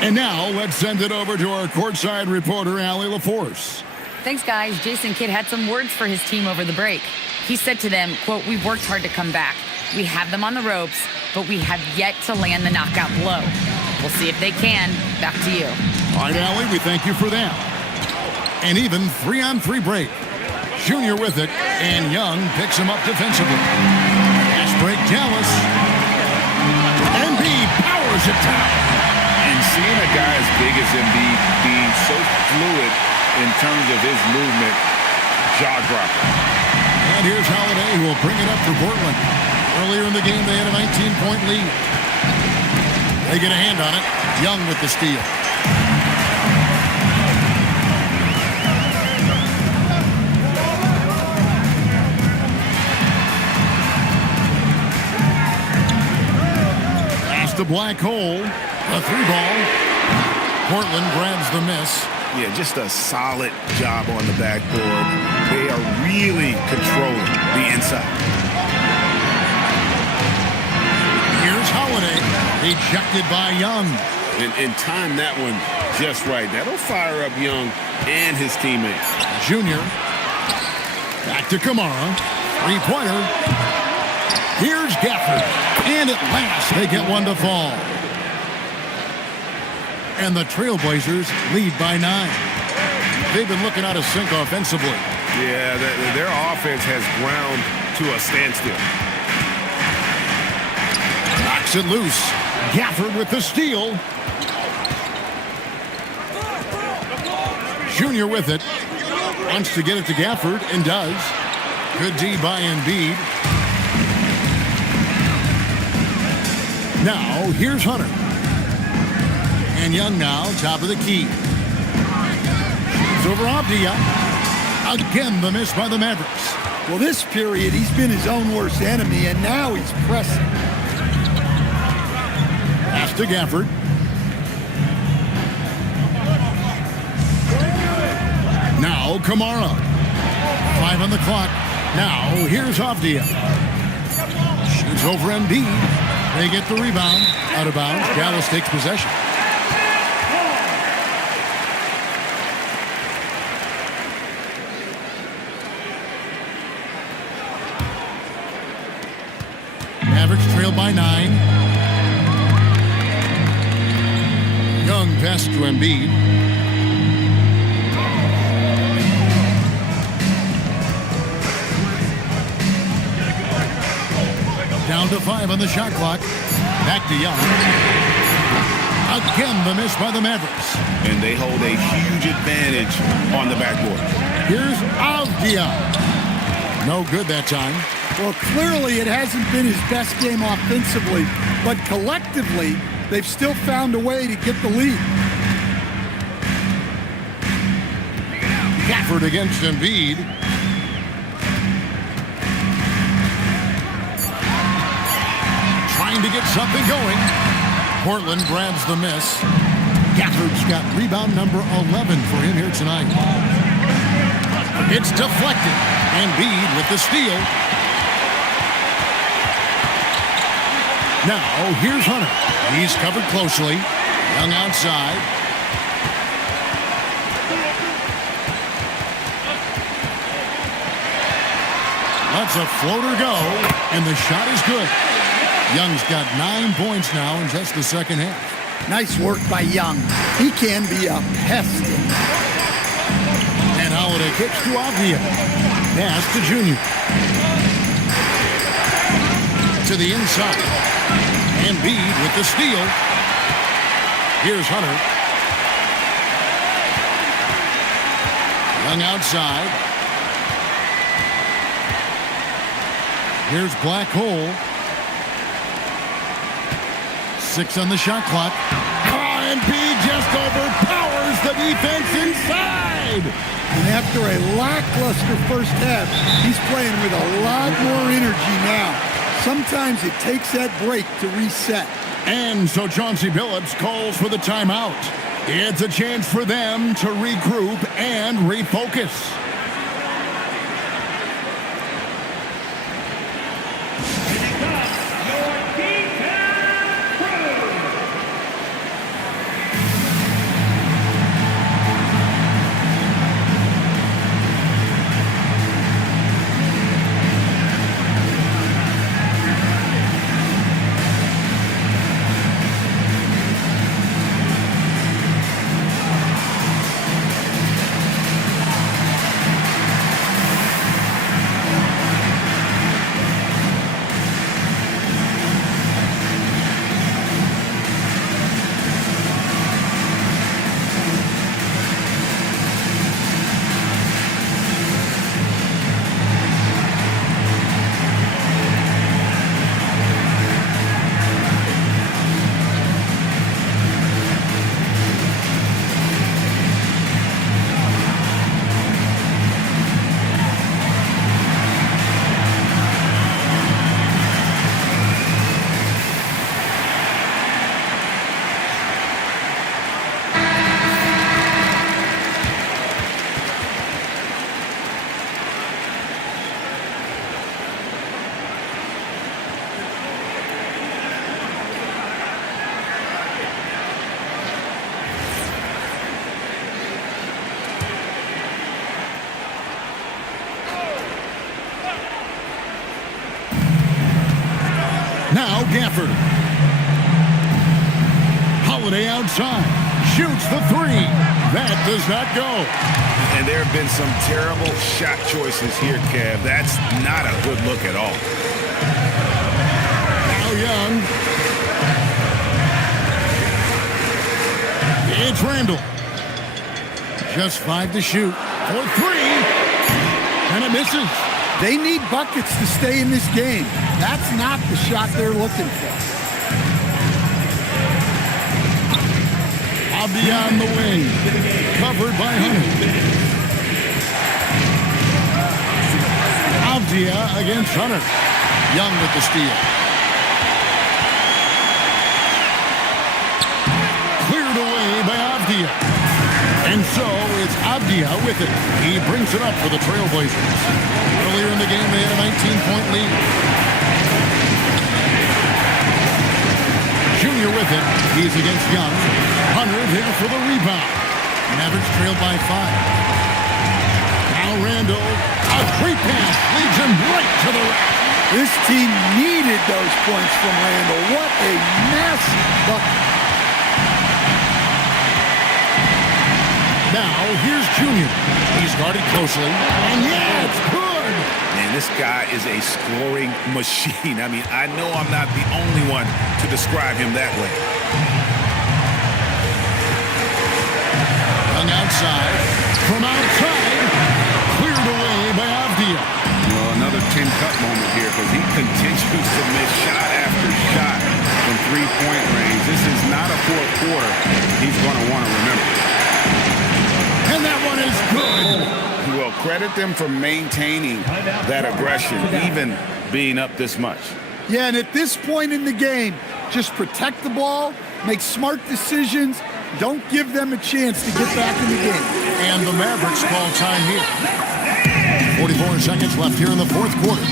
And now let's send it over to our courtside reporter, Allie LaForce. Thanks, guys. Jason Kidd had some words for his team over the break. He said to them, quote, "We've worked hard to come back. We have them on the ropes, but we have yet to land the knockout blow. We'll see if they can." Back to you. All right, Allie, we thank you for that. And even 3-on-3 break. Junior with it, and Young picks him up defensively. Fast break, Dallas. Embiid powers throws it down. And seeing a guy as big as Embiid being so fluid in terms of his movement, jaw dropper. And here's Holiday, who will bring it up for Portland. Earlier in the game, they had a 19-point lead. They get a hand on it. Young with the steal. Pass the black hole. A three ball. Portland grabs the miss. Yeah, just a solid job on the backboard. They are really controlling the inside. Here's Holiday, ejected by Young. And time that one just right. That'll fire up Young and his teammate. Junior. Back to Kamara. Three-pointer. Here's Gafford. And at last, they get one to fall. And the Trailblazers lead by 9. They've been looking out of sync offensively. Yeah, their offense has ground to a standstill. Knocks it loose. Gafford with the steal. Junior with it. Wants to get it to Gafford and does. Good D by Embiid. Now, here's Hunter. And Young now, top of the key. It's over Avdia. Again, the miss by the Mavericks. Well, this period, he's been his own worst enemy, and now he's pressing. Pass to Gafford. Now, Kamara. 5 on the clock. Now, here's Avdia. Shoots over Embiid. They get the rebound. Out of bounds. Dallas takes possession. Mavericks trail by 9. Young pass to Embiid. Down to 5 on the shot clock. Back to Young. Again, the miss by the Mavericks. And they hold a huge advantage on the backboard. Here's Avdia. No good that time. Well, clearly it hasn't been his best game offensively, but collectively, they've still found a way to get the lead. Gafford against Embiid. Trying to get something going. Portland grabs the miss. Gafford's got rebound number 11 for him here tonight. It's deflected. Embiid with the steal. Now, here's Hunter. He's covered closely. Young outside. Lets a floater go, and the shot is good. Young's got 9 points now in just the second half. Nice work by Young. He can be a pest. And Holiday kicks to Avdia. Pass to Junior. To the inside. Embiid with the steal. Here's Hunter. Young outside. Here's Black Hole. 6 on the shot clock. Oh, Embiid just overpowers the defense inside. And after a lackluster first half, he's playing with a lot more energy now. Sometimes it takes that break to reset. And so Chauncey Billups calls for the timeout. It's a chance for them to regroup and refocus. Now Gafford. Holiday outside. Shoots the three. That does not go. And there have been some terrible shot choices here, Kev. That's not a good look at all. Now Young. It's Randall. Just 5 to shoot. For 3. And it misses. They need buckets to stay in this game. That's not the shot they're looking for. Abdia on the wing. Covered by Hunter. Abdia against Hunter. Young with the steal. Cleared away by Abdia. And so it's Abdia with it. He brings it up for the Trailblazers. Earlier in the game, they had a 19-point lead. Junior with it. He's against Young. Hunter there for the rebound. Mavericks trailed by 5. Now Randall. A 3-pass leads him right to the rack. This team needed those points from Randall. What a massive bucket. Now, here's Junior. He's guarded closely. And yeah, it's good. Man, this guy is a scoring machine. I mean, I know I'm not the only one to describe him that way. Young outside. From outside. Cleared away by Abdia. Well, another Tin Cup moment here because he continues to miss shot after shot from three-point range. This is not a fourth quarter he's going to want to remember. And that one is good. Well, credit them for maintaining that aggression, even being up this much. Yeah, and at this point in the game, just protect the ball, make smart decisions, don't give them a chance to get back in the game. And the Mavericks call time here. 44 seconds left here in the fourth quarter.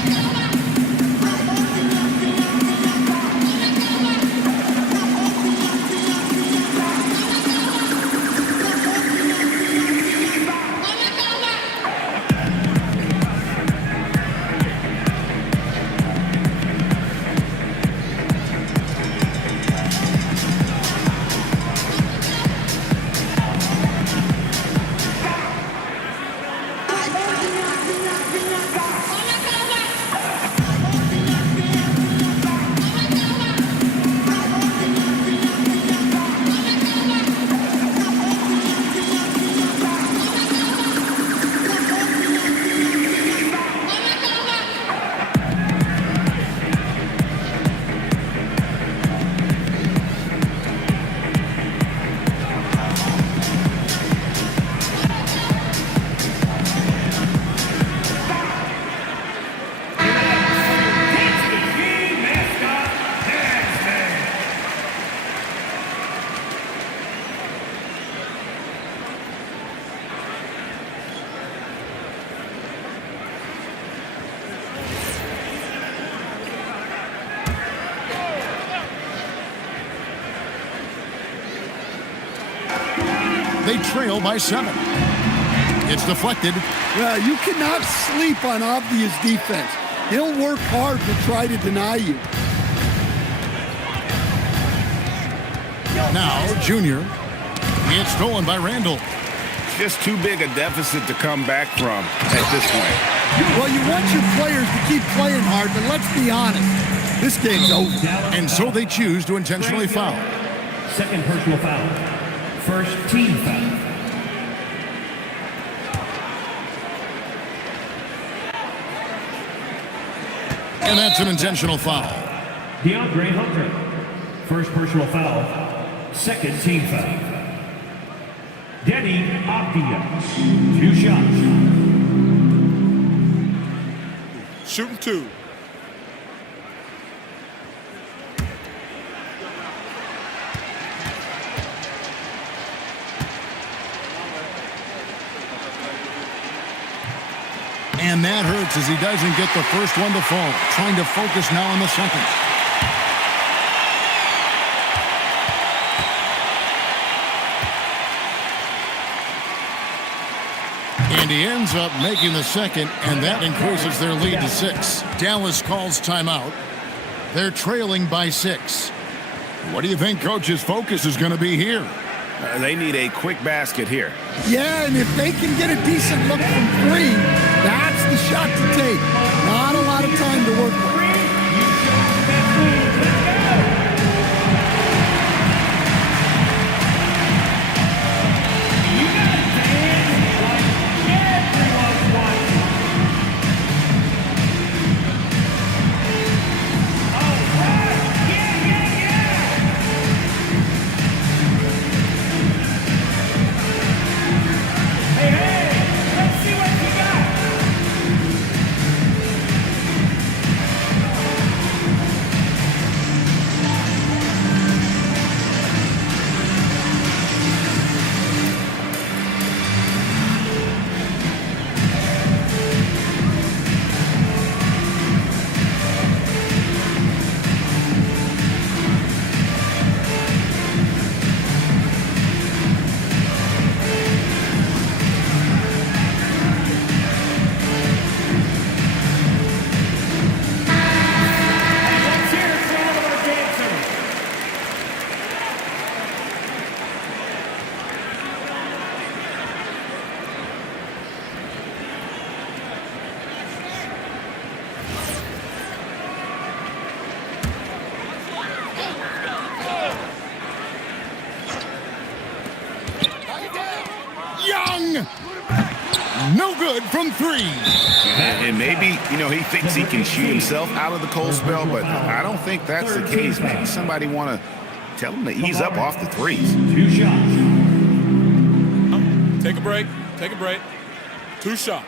They trail by 7. It's deflected. You cannot sleep on Abdia's defense. He'll work hard to try to deny you. Now, Junior. It's stolen by Randall. Just too big a deficit to come back from at this point. Well, you want your players to keep playing hard, but let's be honest. This game's over. And so they choose to intentionally foul. Second personal foul. First team foul. And that's an intentional foul. DeAndre Hunter. First personal foul. Second team foul. Denny Abdia. 2 shots. Shooting 2. And that hurts as he doesn't get the first one to fall. Trying to focus now on the second. And he ends up making the second, and that increases their lead to 6. Dallas calls timeout. They're trailing by 6. What do you think Coach's focus is going to be here? They need a quick basket here. Yeah, and if they can get a decent look from 3, that's the shot to take. Not a lot of time to work with. No good from 3. And maybe, he thinks he can shoot himself out of the cold spell, but I don't think that's the case. Maybe somebody want to tell him to ease up off the threes. 2 shots. Take a break. Take a break. 2 shots.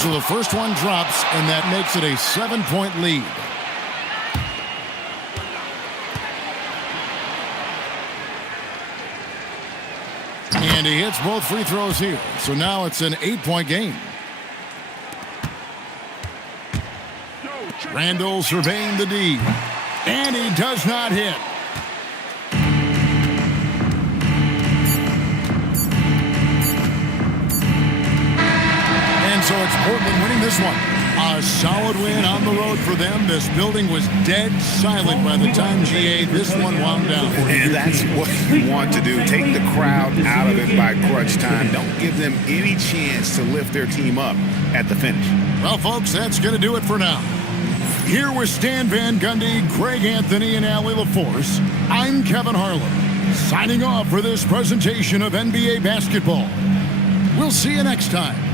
So the first one drops, and that makes it a 7-point lead. And he hits both free throws here. So now it's an 8-point game. Randall surveying the D. And he does not hit. And so it's Portland winning this one. A solid win on the road for them. This building was dead silent by the time, GA, this one wound down. And that's what you want to do. Take the crowd out of it by crunch time. Don't give them any chance to lift their team up at the finish. Well, folks, that's going to do it for now. Here with Stan Van Gundy, Greg Anthony, and Allie LaForce, I'm Kevin Harlan, signing off for this presentation of NBA basketball. We'll see you next time.